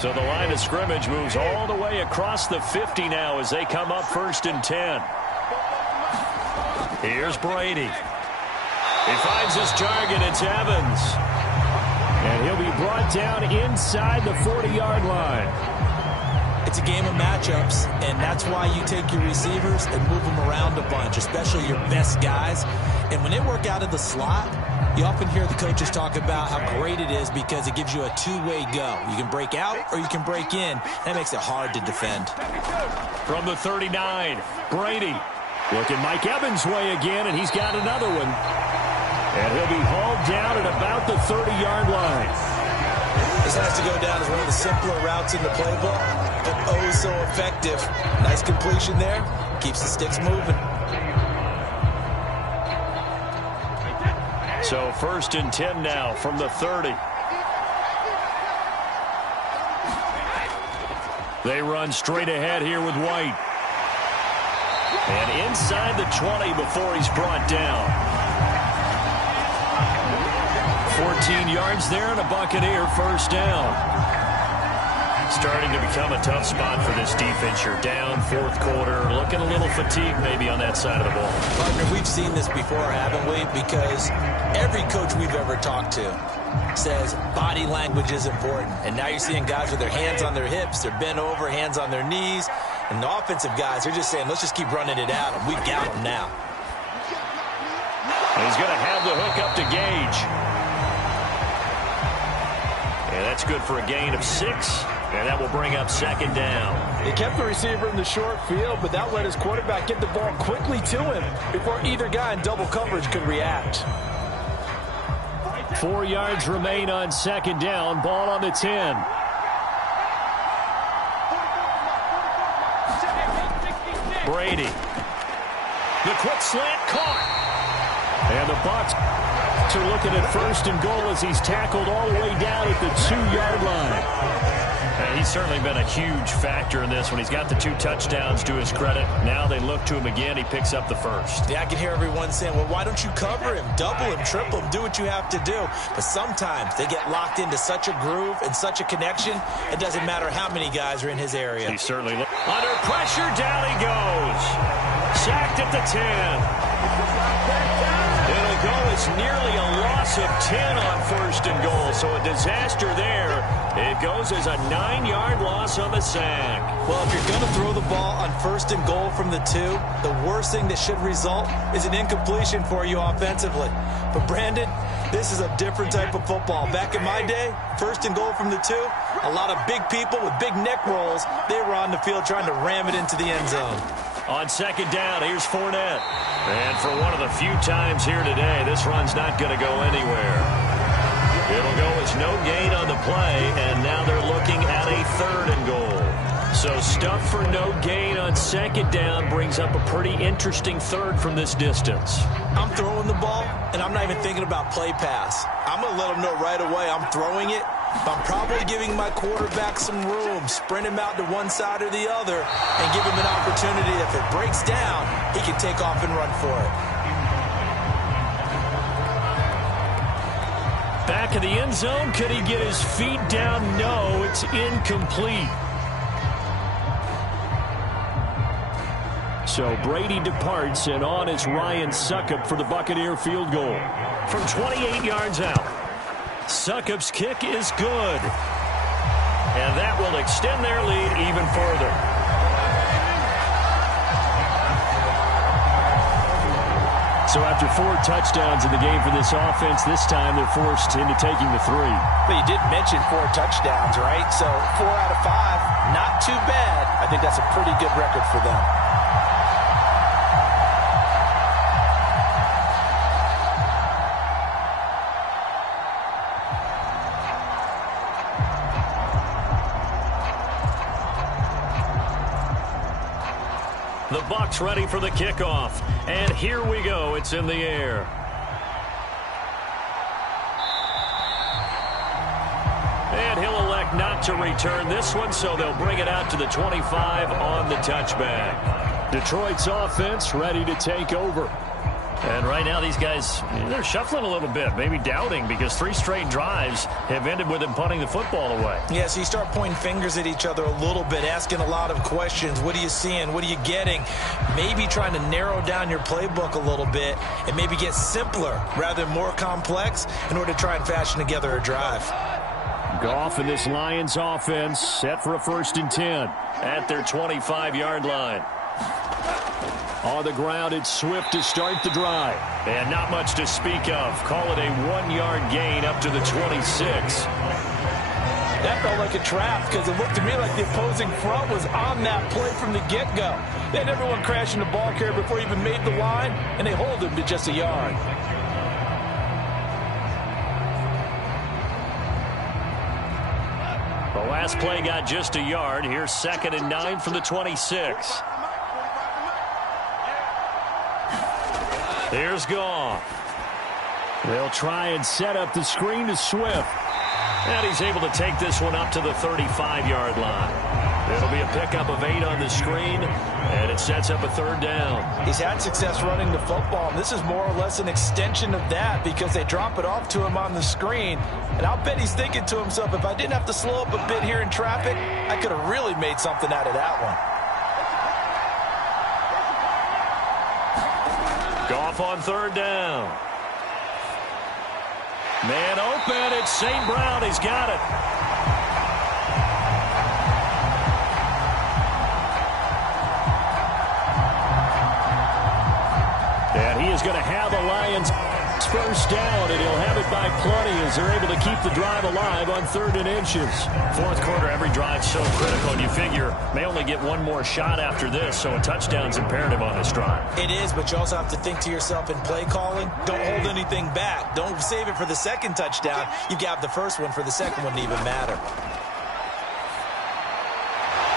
So the line of scrimmage moves all the way across the 50 now as they come up 1st and 10. Here's Brady. He finds his target. It's Evans. And he'll be brought down inside the 40-yard line. It's a game of matchups, and that's why you take your receivers and move them around a bunch, especially your best guys. And when they work out of the slot, you often hear the coaches talk about how great it is because it gives you a two-way go. You can break out or you can break in. That makes it hard to defend. From the 39, Brady looking Mike Evans' way again, and he's got another one. And he'll be hauled down at about the 30-yard line. This has to go down as one of the simpler routes in the playbook, but oh so effective. Nice completion there. Keeps the sticks moving. So 1st and 10 now from the 30. They run straight ahead here with White. And inside the 20 before he's brought down. 14 yards there and a Buccaneer 1st down. Starting to become a tough spot for this defense. You're down 4th quarter, looking a little fatigued maybe on that side of the ball. Partner, we've seen this before, haven't we? Because every coach we've ever talked to says body language is important. And now you're seeing guys with their hands on their hips, they're bent over, hands on their knees. And the offensive guys, they're just saying, let's just keep running it at them. We've got them now. And he's going to have the hook up to Gage. And that's good for a gain of 6. And that will bring up 2nd down. They kept the receiver in the short field, but that let his quarterback get the ball quickly to him before either guy in double coverage could react. 4 yards remain on 2nd down. Ball on the 10. Brady. The quick slant caught. And the Bucs are looking at 1st and goal as he's tackled all the way down at the 2-yard line. He's certainly been a huge factor in this one. He's got the 2 touchdowns to his credit. Now they look to him again. He picks up the 1st. Yeah, I can hear everyone saying, well, why don't you cover him, double him, triple him, do what you have to do. But sometimes they get locked into such a groove and such a connection, it doesn't matter how many guys are in his area. He certainly looks. Under pressure, down he goes. Sacked at the 10. It'll go as nearly a loss of 10 on 1st and goal. So a disaster there. It goes as a 9-yard loss on the sack. Well, if you're going to throw the ball on 1st and goal from the 2, the worst thing that should result is an incompletion for you offensively. But, Brandon, this is a different type of football. Back in my day, 1st and goal from the 2, a lot of big people with big neck rolls, they were on the field trying to ram it into the end zone. On 2nd down, here's Fournette. And for one of the few times here today, this run's not going to go anywhere. It'll go as no gain on the play, and now they're looking at a 3rd and goal. So stuff for no gain on 2nd down brings up a pretty interesting 3rd from this distance. I'm throwing the ball, and I'm not even thinking about play pass. I'm going to let them know right away I'm throwing it, but I'm probably giving my quarterback some room, sprint him out to one side or the other, and give him an opportunity. If it breaks down, he can take off and run for it. Back of the end zone, could he get his feet down? No, it's incomplete. So Brady departs, and on is Ryan Succop for the Buccaneer field goal. From 28 yards out, Succop's kick is good. And that will extend their lead even further. So after 4 touchdowns in the game for this offense, this time they're forced into taking the 3. But you did mention 4 touchdowns, right? So 4 out of 5, not too bad. I think that's a pretty good record for them. The Bucs ready for the kickoff. And here we go. It's in the air. And he'll elect not to return this one, so they'll bring it out to the 25 on the touchback. Detroit's offense ready to take over. And right now these guys, they're shuffling a little bit, maybe doubting, because 3 straight drives have ended with them punting the football away. Yeah, so you start pointing fingers at each other a little bit, asking a lot of questions. What are you seeing? What are you getting? Maybe trying to narrow down your playbook a little bit and maybe get simpler rather than more complex in order to try and fashion together a drive. Goff and this Lions offense set for a 1st and 10 at their 25-yard line. On the ground, it's Swift to start the drive. And not much to speak of. Call it a 1-yard gain up to the 26. That felt like a trap because it looked to me like the opposing front was on that play from the get-go. They had everyone crashing the ball carrier before he even made the line, and they hold him to just a yard. The last play got just a yard. Here's 2nd and 9 from the 26. Here's Goff. They'll try and set up the screen to Swift. And he's able to take this one up to the 35-yard line. It'll be a pickup of 8 on the screen, and it sets up a 3rd down. He's had success running the football, and this is more or less an extension of that because they drop it off to him on the screen. And I'll bet he's thinking to himself, if I didn't have to slow up a bit here in traffic, I could have really made something out of that one. Goff on 3rd down. Man open. It's St. Brown. He's got it. And he is going to have the Lions 1st down, and he'll have it by plenty as they're able to keep the drive alive on 3rd and inches. 4th quarter, every drive's so critical, and you figure may only get one more shot after this, so a touchdown's imperative on this drive. It is, but you also have to think to yourself in play calling, don't hold anything back. Don't save it for the 2nd touchdown. You got the 1st one for the 2nd one to even matter.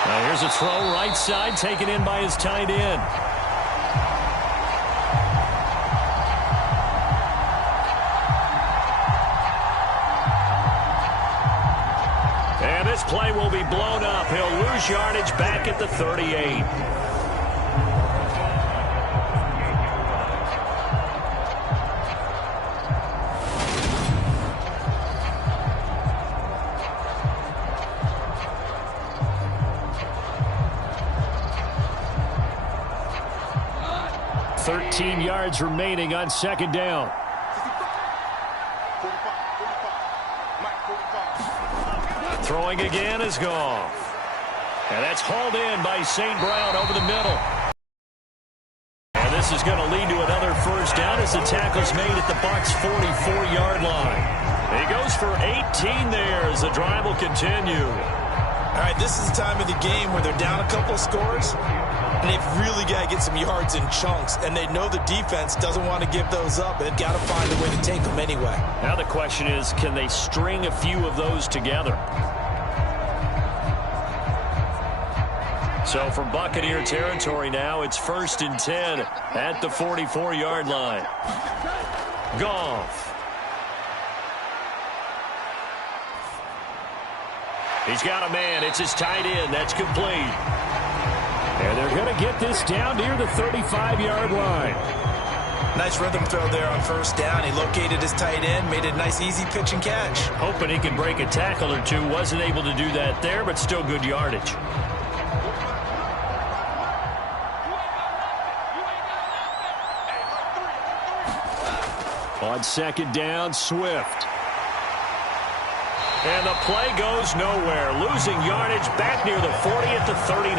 Now here's a throw right side taken in by his tight end. This play will be blown up. He'll lose yardage back at the 38. $13 yards remaining on 2nd down. Throwing again is Goff. And that's hauled in by St. Brown over the middle. And this is going to lead to another 1st down as the tackle's made at the Bucs' 44-yard line. He goes for 18 there as the drive will continue. All right, this is the time of the game where they're down a couple of scores, and they've really got to get some yards in chunks, and they know the defense doesn't want to give those up. They've got to find a way to take them anyway. Now the question is, can they string a few of those together? So from Buccaneer territory now, it's 1st and 10 at the 44-yard line. Goff. He's got a man. It's his tight end. That's complete. And they're going to get this down near the 35-yard line. Nice rhythm throw there on 1st down. He located his tight end, made a nice easy pitch and catch. Hoping he could break a tackle or two. Wasn't able to do that there, but still good yardage. On second down, Swift. And the play goes nowhere. Losing yardage back near the 40 at the 39.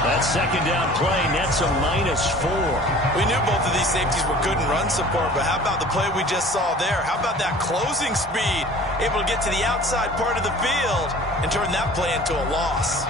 That second down play nets a -4. We knew both of these safeties were good in run support, but how about the play we just saw there? How about that closing speed? Able to get to the outside part of the field and turn that play into a loss.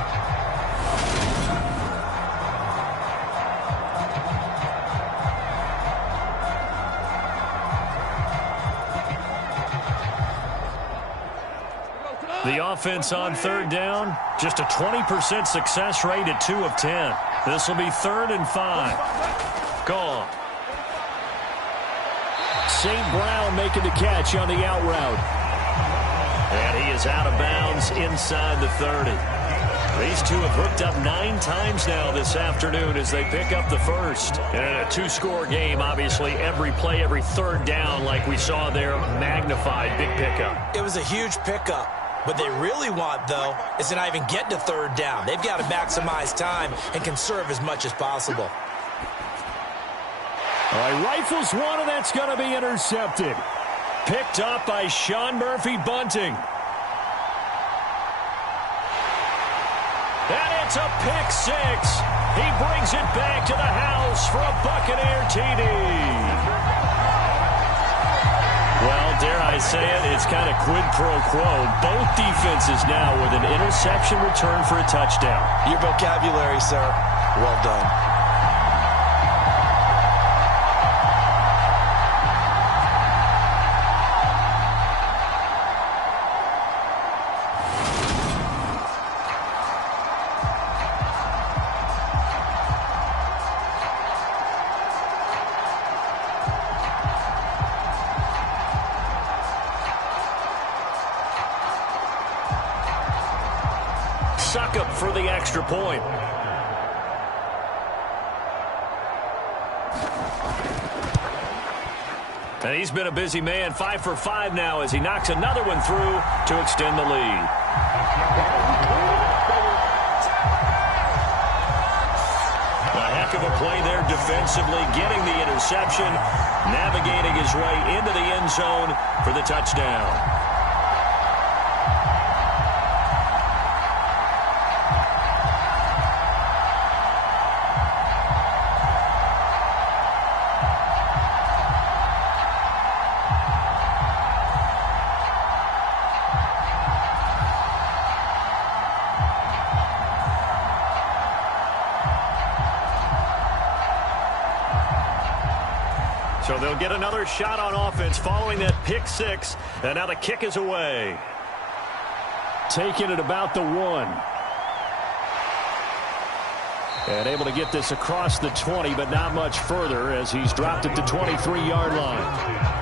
The offense on third down, just a 20% success rate at 2 of 10. This will be 3rd and 5. Gone. St. Brown making the catch on the out route. And he is out of bounds inside the 30. These two have hooked up 9 times now this afternoon as they pick up the first. And in a 2-score game, obviously, every play, every third down, like we saw there, magnified, big pickup. It was a huge pickup. What they really want, though, is to not even get to third down. They've got to maximize time and conserve as much as possible. All right, rifles one, and that's going to be intercepted. Picked up by Sean Murphy-Bunting. And it's a pick 6. He brings it back to the house for a Buccaneer TD. Well, dare I say it, it's kind of quid pro quo. Both defenses now with an interception return for a touchdown. Your vocabulary, sir. Well done. Suckup for the extra point. And he's been a busy man, 5 for 5 now as he knocks another one through to extend the lead. A heck of a play there defensively, getting the interception, navigating his way into the end zone for the touchdown. So they'll get another shot on offense following that pick 6. And now the kick is away. Taking it about the 1. And able to get this across the 20, but not much further as he's dropped at the 23-yard line.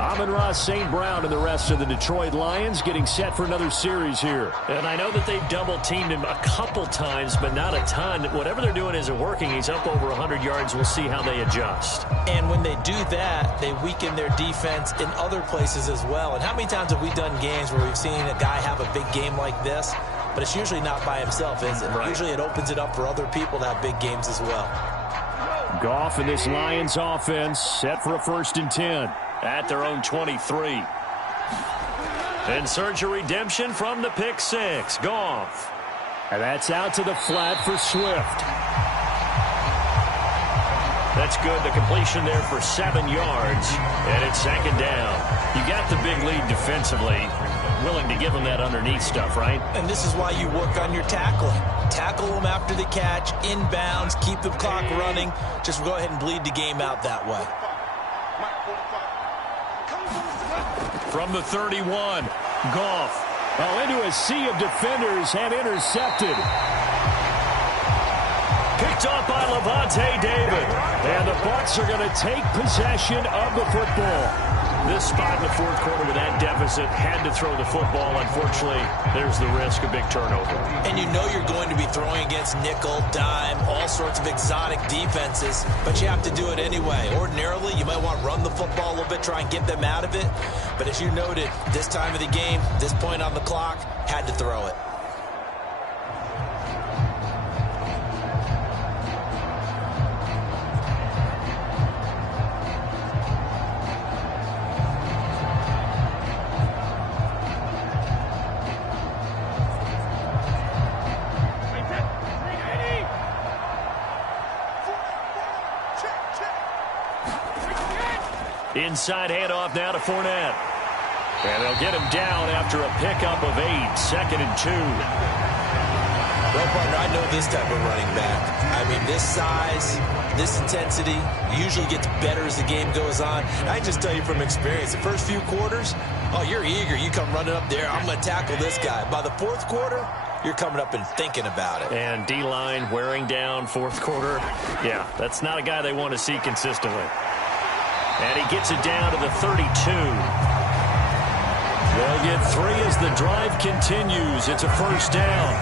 Amon-Ra St. Brown and the rest of the Detroit Lions getting set for another series here. And I know that they've double-teamed him a couple times, but not a ton. Whatever they're doing isn't working. He's up over 100 yards. We'll see how they adjust. And when they do that, they weaken their defense in other places as well. And how many times have we done games where we've seen a guy have a big game like this? But it's usually not by himself, is it? Right. Usually it opens it up for other people to have big games as well. Goff and this Lions offense set for a 1st and 10. At their own 23. And search a redemption from the pick 6. Goff. And that's out to the flat for Swift. That's good. The completion there for 7 yards. And it's 2nd down. You got the big lead defensively. Willing to give them that underneath stuff, right? And this is why you work on your tackling. Tackle them after the catch, inbounds, keep the clock running. Just go ahead and bleed the game out that way. From the 31, Goff. Well, into a sea of defenders and intercepted. Picked up by Levante David. And the Bucs are going to take possession of the football. This spot in the 4th quarter with that deficit had to throw the football. Unfortunately, there's the risk of big turnover. And you know you're going to be throwing against nickel, dime, all sorts of exotic defenses, but you have to do it anyway. Ordinarily, you might want to run the football a little bit, try and get them out of it. But as you noted, this time of the game, this point on the clock, had to throw it. Inside handoff now to Fournette. And they'll get him down after a pickup of 8, 2nd and 2. Well, partner, I know this type of running back. I mean, this size, this intensity usually gets better as the game goes on. And I just tell you from experience, the first few quarters, oh, you're eager. You come running up there, I'm going to tackle this guy. By the fourth quarter, you're coming up and thinking about it. And D-line wearing down fourth quarter. Yeah, that's not a guy they want to see consistently. And he gets it down to the 32. They'll get 3 as the drive continues. It's a first down.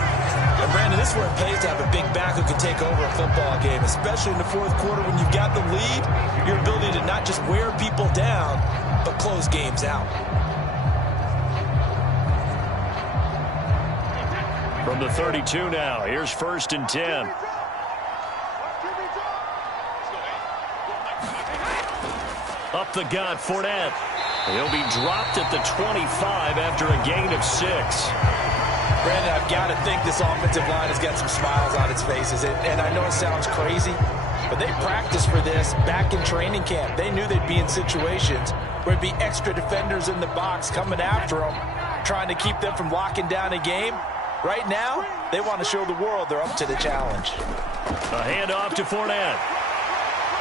And Brandon, this is where it pays to have a big back who can take over a football game, especially in the fourth quarter when you've got the lead. Your ability to not just wear people down, but close games out. From the 32 now, here's 1st and 10. Up the gut, Fournette. He'll be dropped at the 25 after a gain of 6. Brandon, I've got to think this offensive line has got some smiles on its faces. And I know it sounds crazy, but they practiced for this back in training camp. They knew they'd be in situations where it'd be extra defenders in the box coming after them, trying to keep them from locking down a game. Right now, they want to show the world they're up to the challenge. A handoff to Fournette.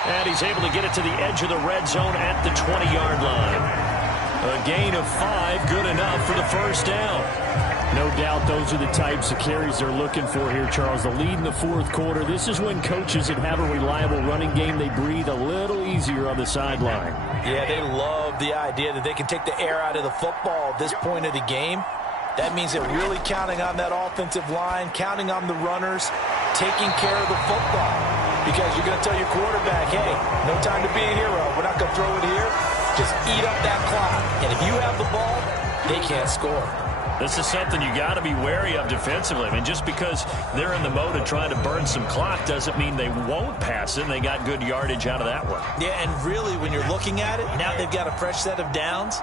And he's able to get it to the edge of the red zone at the 20-yard line. A gain of 5, good enough for the first down. No doubt those are the types of carries they're looking for here, Charles. The lead in the fourth quarter. This is when coaches that have a reliable running game, they breathe a little easier on the sideline. Yeah, they love the idea that they can take the air out of the football at this point of the game. That means they're really counting on that offensive line, counting on the runners, taking care of the football. Because you're going to tell your quarterback, hey, no time to be a hero. We're not going to throw it here. Just eat up that clock. And if you have the ball, they can't score. This is something you got to be wary of defensively. I mean, just because they're in the mode of trying to burn some clock doesn't mean they won't pass it, and they got good yardage out of that one. Yeah, and really, when you're looking at it, now they've got a fresh set of downs.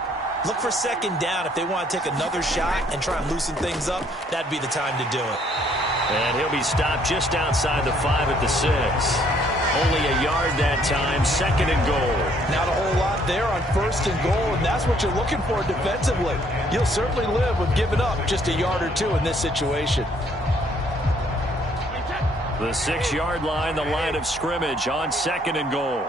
Look for 2nd down. If they want to take another shot and try and loosen things up, that'd be the time to do it. And he'll be stopped just outside the 5 at the 6. Only a yard that time, 2nd and goal. Not a whole lot there on 1st and goal, and that's what you're looking for defensively. You'll certainly live with giving up just a yard or 2 in this situation. The 6-yard line, the line of scrimmage on 2nd and goal.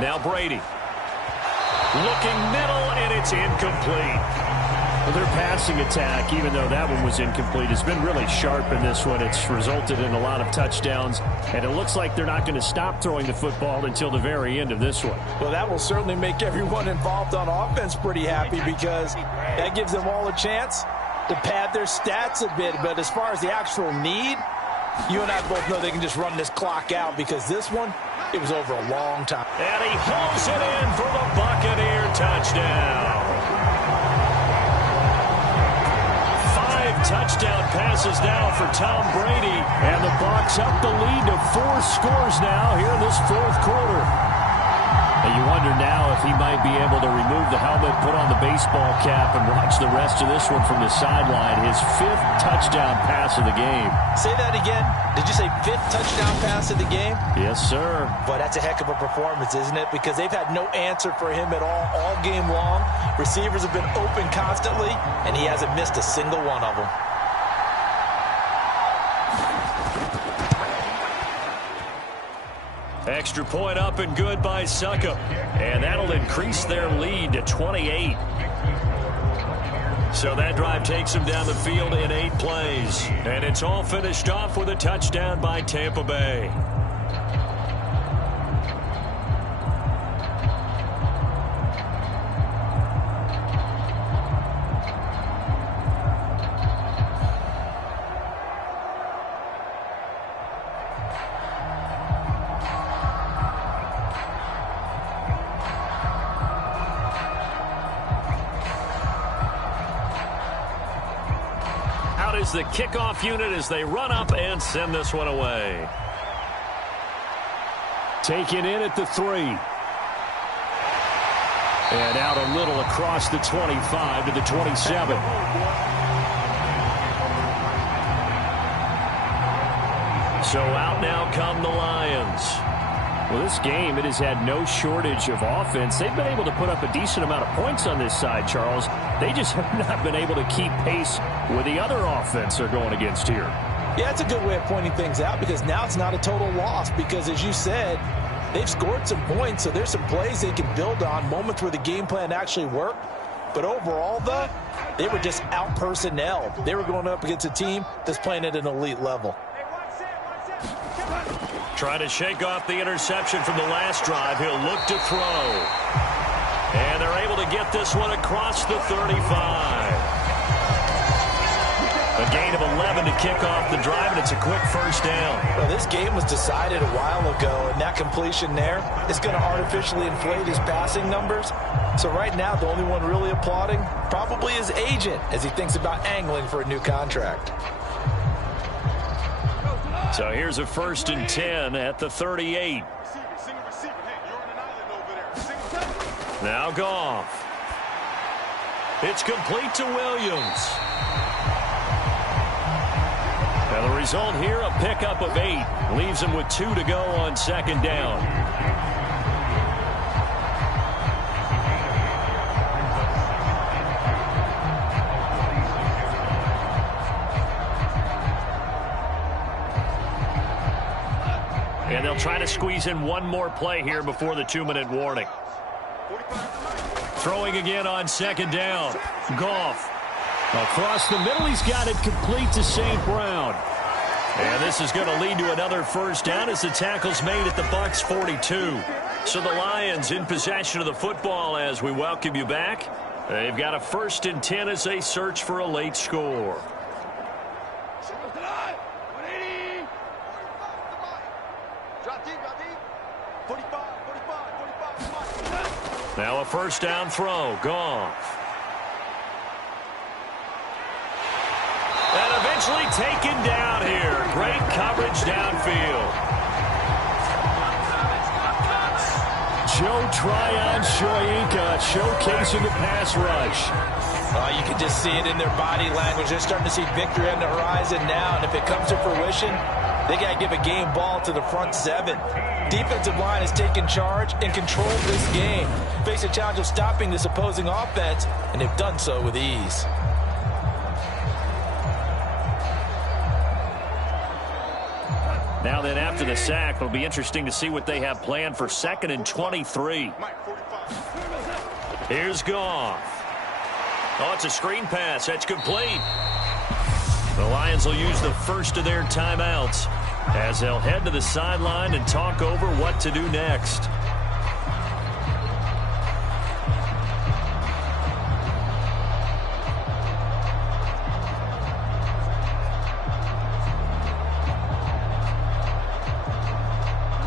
Now Brady. Looking middle, and it's incomplete. Well, their passing attack, even though that one was incomplete, has been really sharp in this one. It's resulted in a lot of touchdowns, and it looks like they're not going to stop throwing the football until the very end of this one. Well, that will certainly make everyone involved on offense pretty happy because that gives them all a chance to pad their stats a bit. But as far as the actual need, you and I both know they can just run this clock out because this one, it was over a long time. And he hauls it in for the Buccaneer touchdown. 5 touchdown passes now for Tom Brady. And the Bucs up the lead to 4 scores now here in this fourth quarter. And you wonder now if he might be able to remove the helmet, put on the baseball cap, and watch the rest of this one from the sideline. His 5th touchdown pass of the game. Say that again. Did you say 5th touchdown pass of the game? Yes, sir. Boy, that's a heck of a performance, isn't it? Because they've had no answer for him at all game long. Receivers have been open constantly, and he hasn't missed a single one of them. Extra point up and good by Succop. And that'll increase their lead to 28. So that drive takes them down the field in 8 plays. And it's all finished off with a touchdown by Tampa Bay. Is the kickoff unit as they run up and send this one away. Taken in at the 3. And out a little across the 25 to the 27. So out now come the Lions. Well, this game, it has had no shortage of offense. They've been able to put up a decent amount of points on this side, Charles. They just have not been able to keep pace with the other offense they're going against here. Yeah, it's a good way of pointing things out because now it's not a total loss because, as you said, they've scored some points, so there's some plays they can build on, moments where the game plan actually worked. But overall, though, they were just out-personnel. They were going up against a team that's playing at an elite level. Trying to shake off the interception from the last drive. He'll look to throw. And they're able to get this one across the 35. A gain of 11 to kick off the drive, and it's a quick first down. Well, this game was decided a while ago, and that completion there is going to artificially inflate his passing numbers. So right now, the only one really applauding probably his agent as he thinks about angling for a new contract. So here's a 1st and 10 at the 38. Now Goff. It's complete to Williams. Now the result here, a pickup of 8. Leaves him with 2 to go on 2nd down. And they'll try to squeeze in one more play here before the 2-minute warning. Throwing again on 2nd down. Goff. Across the middle, he's got it complete to St. Brown. And this is going to lead to another first down as the tackle's made at the Bucs 42. So the Lions in possession of the football as we welcome you back. They've got a 1st and 10 as they search for a late score. Now a first down throw. Goff. And eventually taken down here. Great coverage downfield. Joe Tryon-Shoyinka showcasing the pass rush. You can just see it in their body language. They're starting to see victory on the horizon now. And if it comes to fruition, they got to give a game ball to the front 7. Defensive line has taken charge and controlled this game. Face a challenge of stopping this opposing offense, and they've done so with ease. Now then, after the sack, it'll be interesting to see what they have planned for 2nd and 23. Here's Goff. Oh, it's a screen pass. That's complete. The Lions will use the first of their timeouts as they'll head to the sideline and talk over what to do next.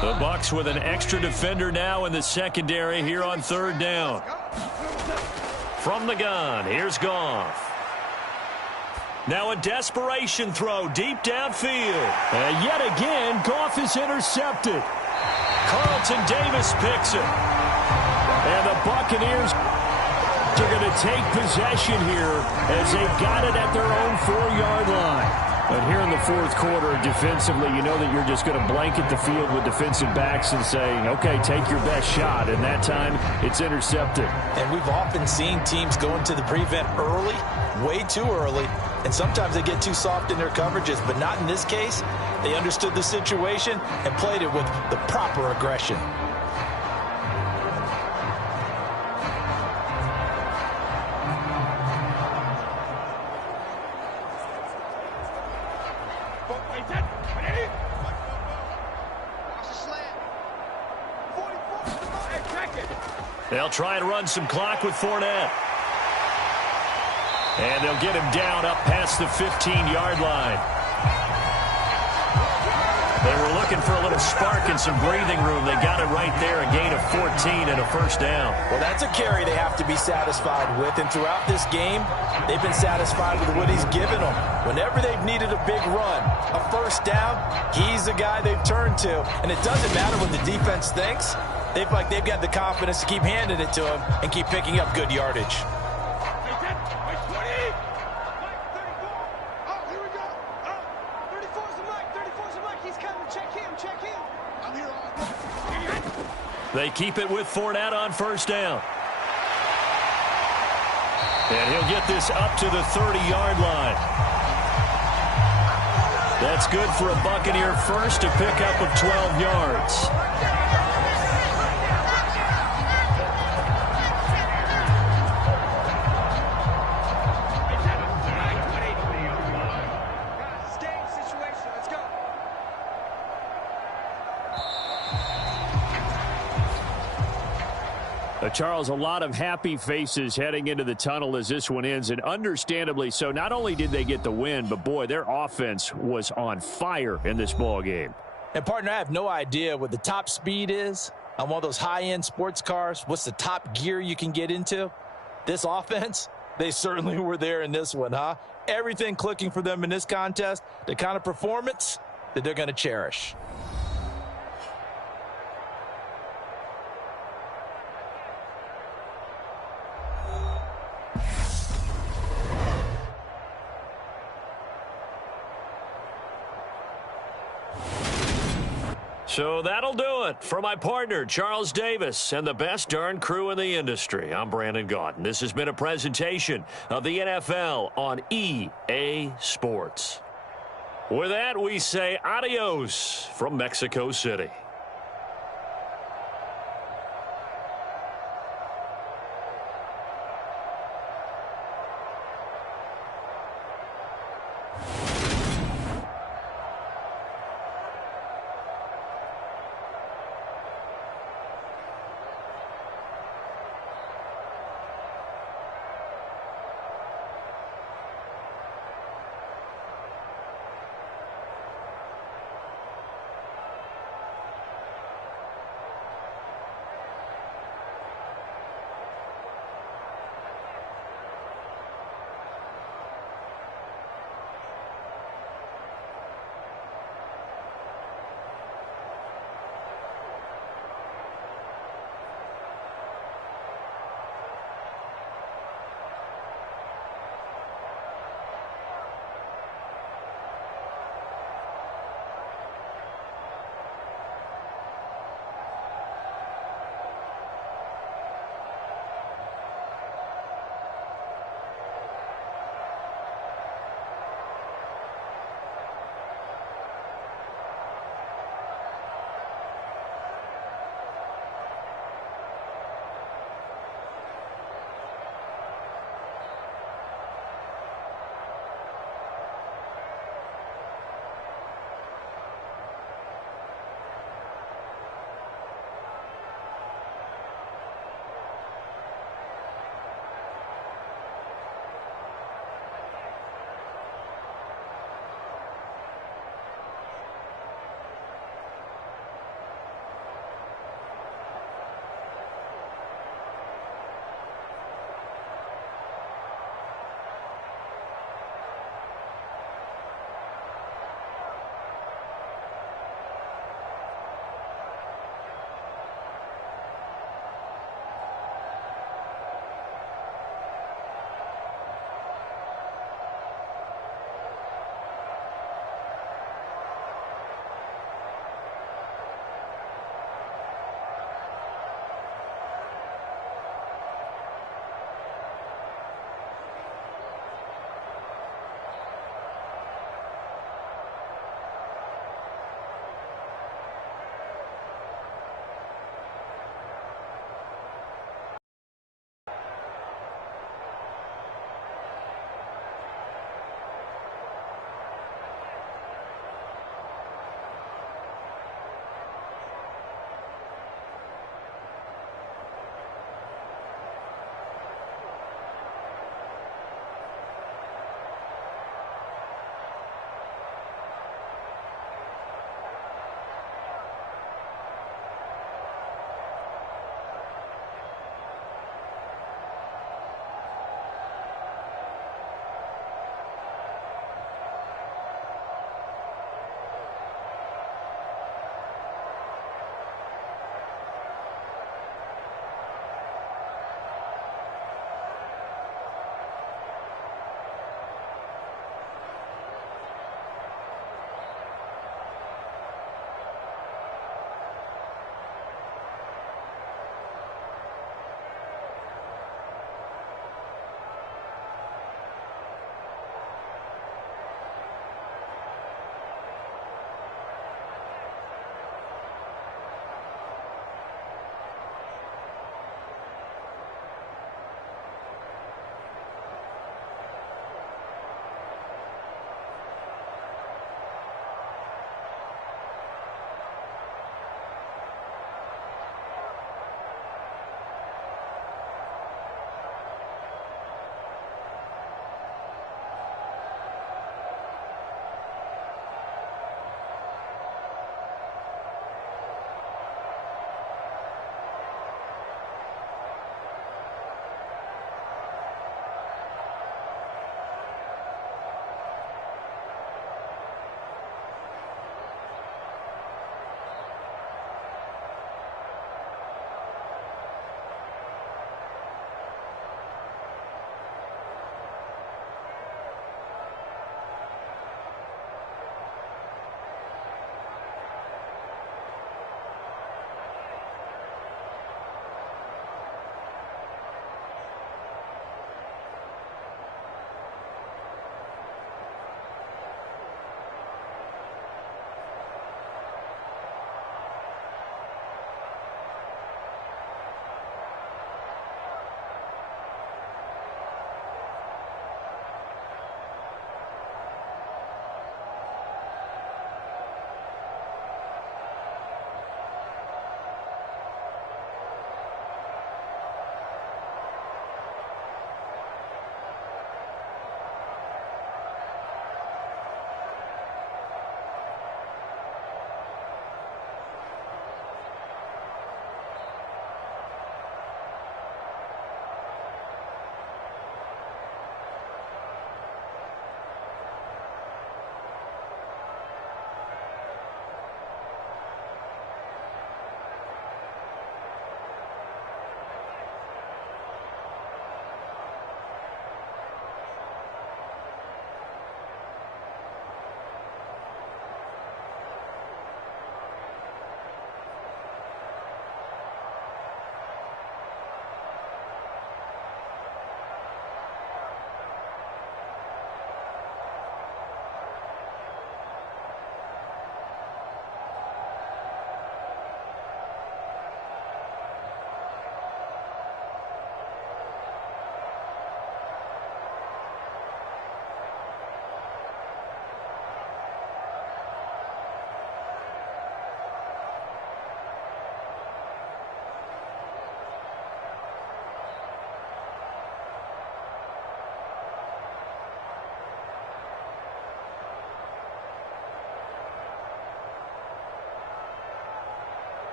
The Bucs with an extra defender now in the secondary here on 3rd down. From the gun, here's Goff. Now a desperation throw deep downfield. And yet again, Goff is intercepted. Carlton Davis picks it. And the Buccaneers are going to take possession here as they've got it at their own 4-yard line. But here in the 4th quarter, defensively, you know that you're just going to blanket the field with defensive backs and say, okay, take your best shot. And that time, it's intercepted. And we've often seen teams go into the prevent early, way too early, and sometimes they get too soft in their coverages, but not in this case. They understood the situation and played it with the proper aggression. They'll try and run some clock with Fournette. And they'll get him down up past the 15-yard line. They were looking for a little spark and some breathing room. They got it right there, a gain of 14 and a first down. Well, that's a carry they have to be satisfied with. And throughout this game, they've been satisfied with what he's given them. Whenever they've needed a big run, a first down, he's the guy they've turned to. And it doesn't matter what the defense thinks. They've got the confidence to keep handing it to him and keep picking up good yardage. He's coming. They keep it with Fournette on first down. And he'll get this up to the 30-yard line. That's good for a Buccaneer first, to pick up of 12 yards. Charles, a lot of happy faces heading into the tunnel as this one ends, and understandably so. Not only did they get the win, but, boy, their offense was on fire in this ball game. And, partner, I have no idea what the top speed is on one of those high-end sports cars. What's the top gear you can get into? This offense, they certainly were there in this one, huh? Everything clicking for them in this contest, the kind of performance that they're going to cherish. So that'll do it for my partner, Charles Davis, and the best darn crew in the industry. I'm Brandon Gaudin. This has been a presentation of the NFL on EA Sports. With that, we say adios from Mexico City.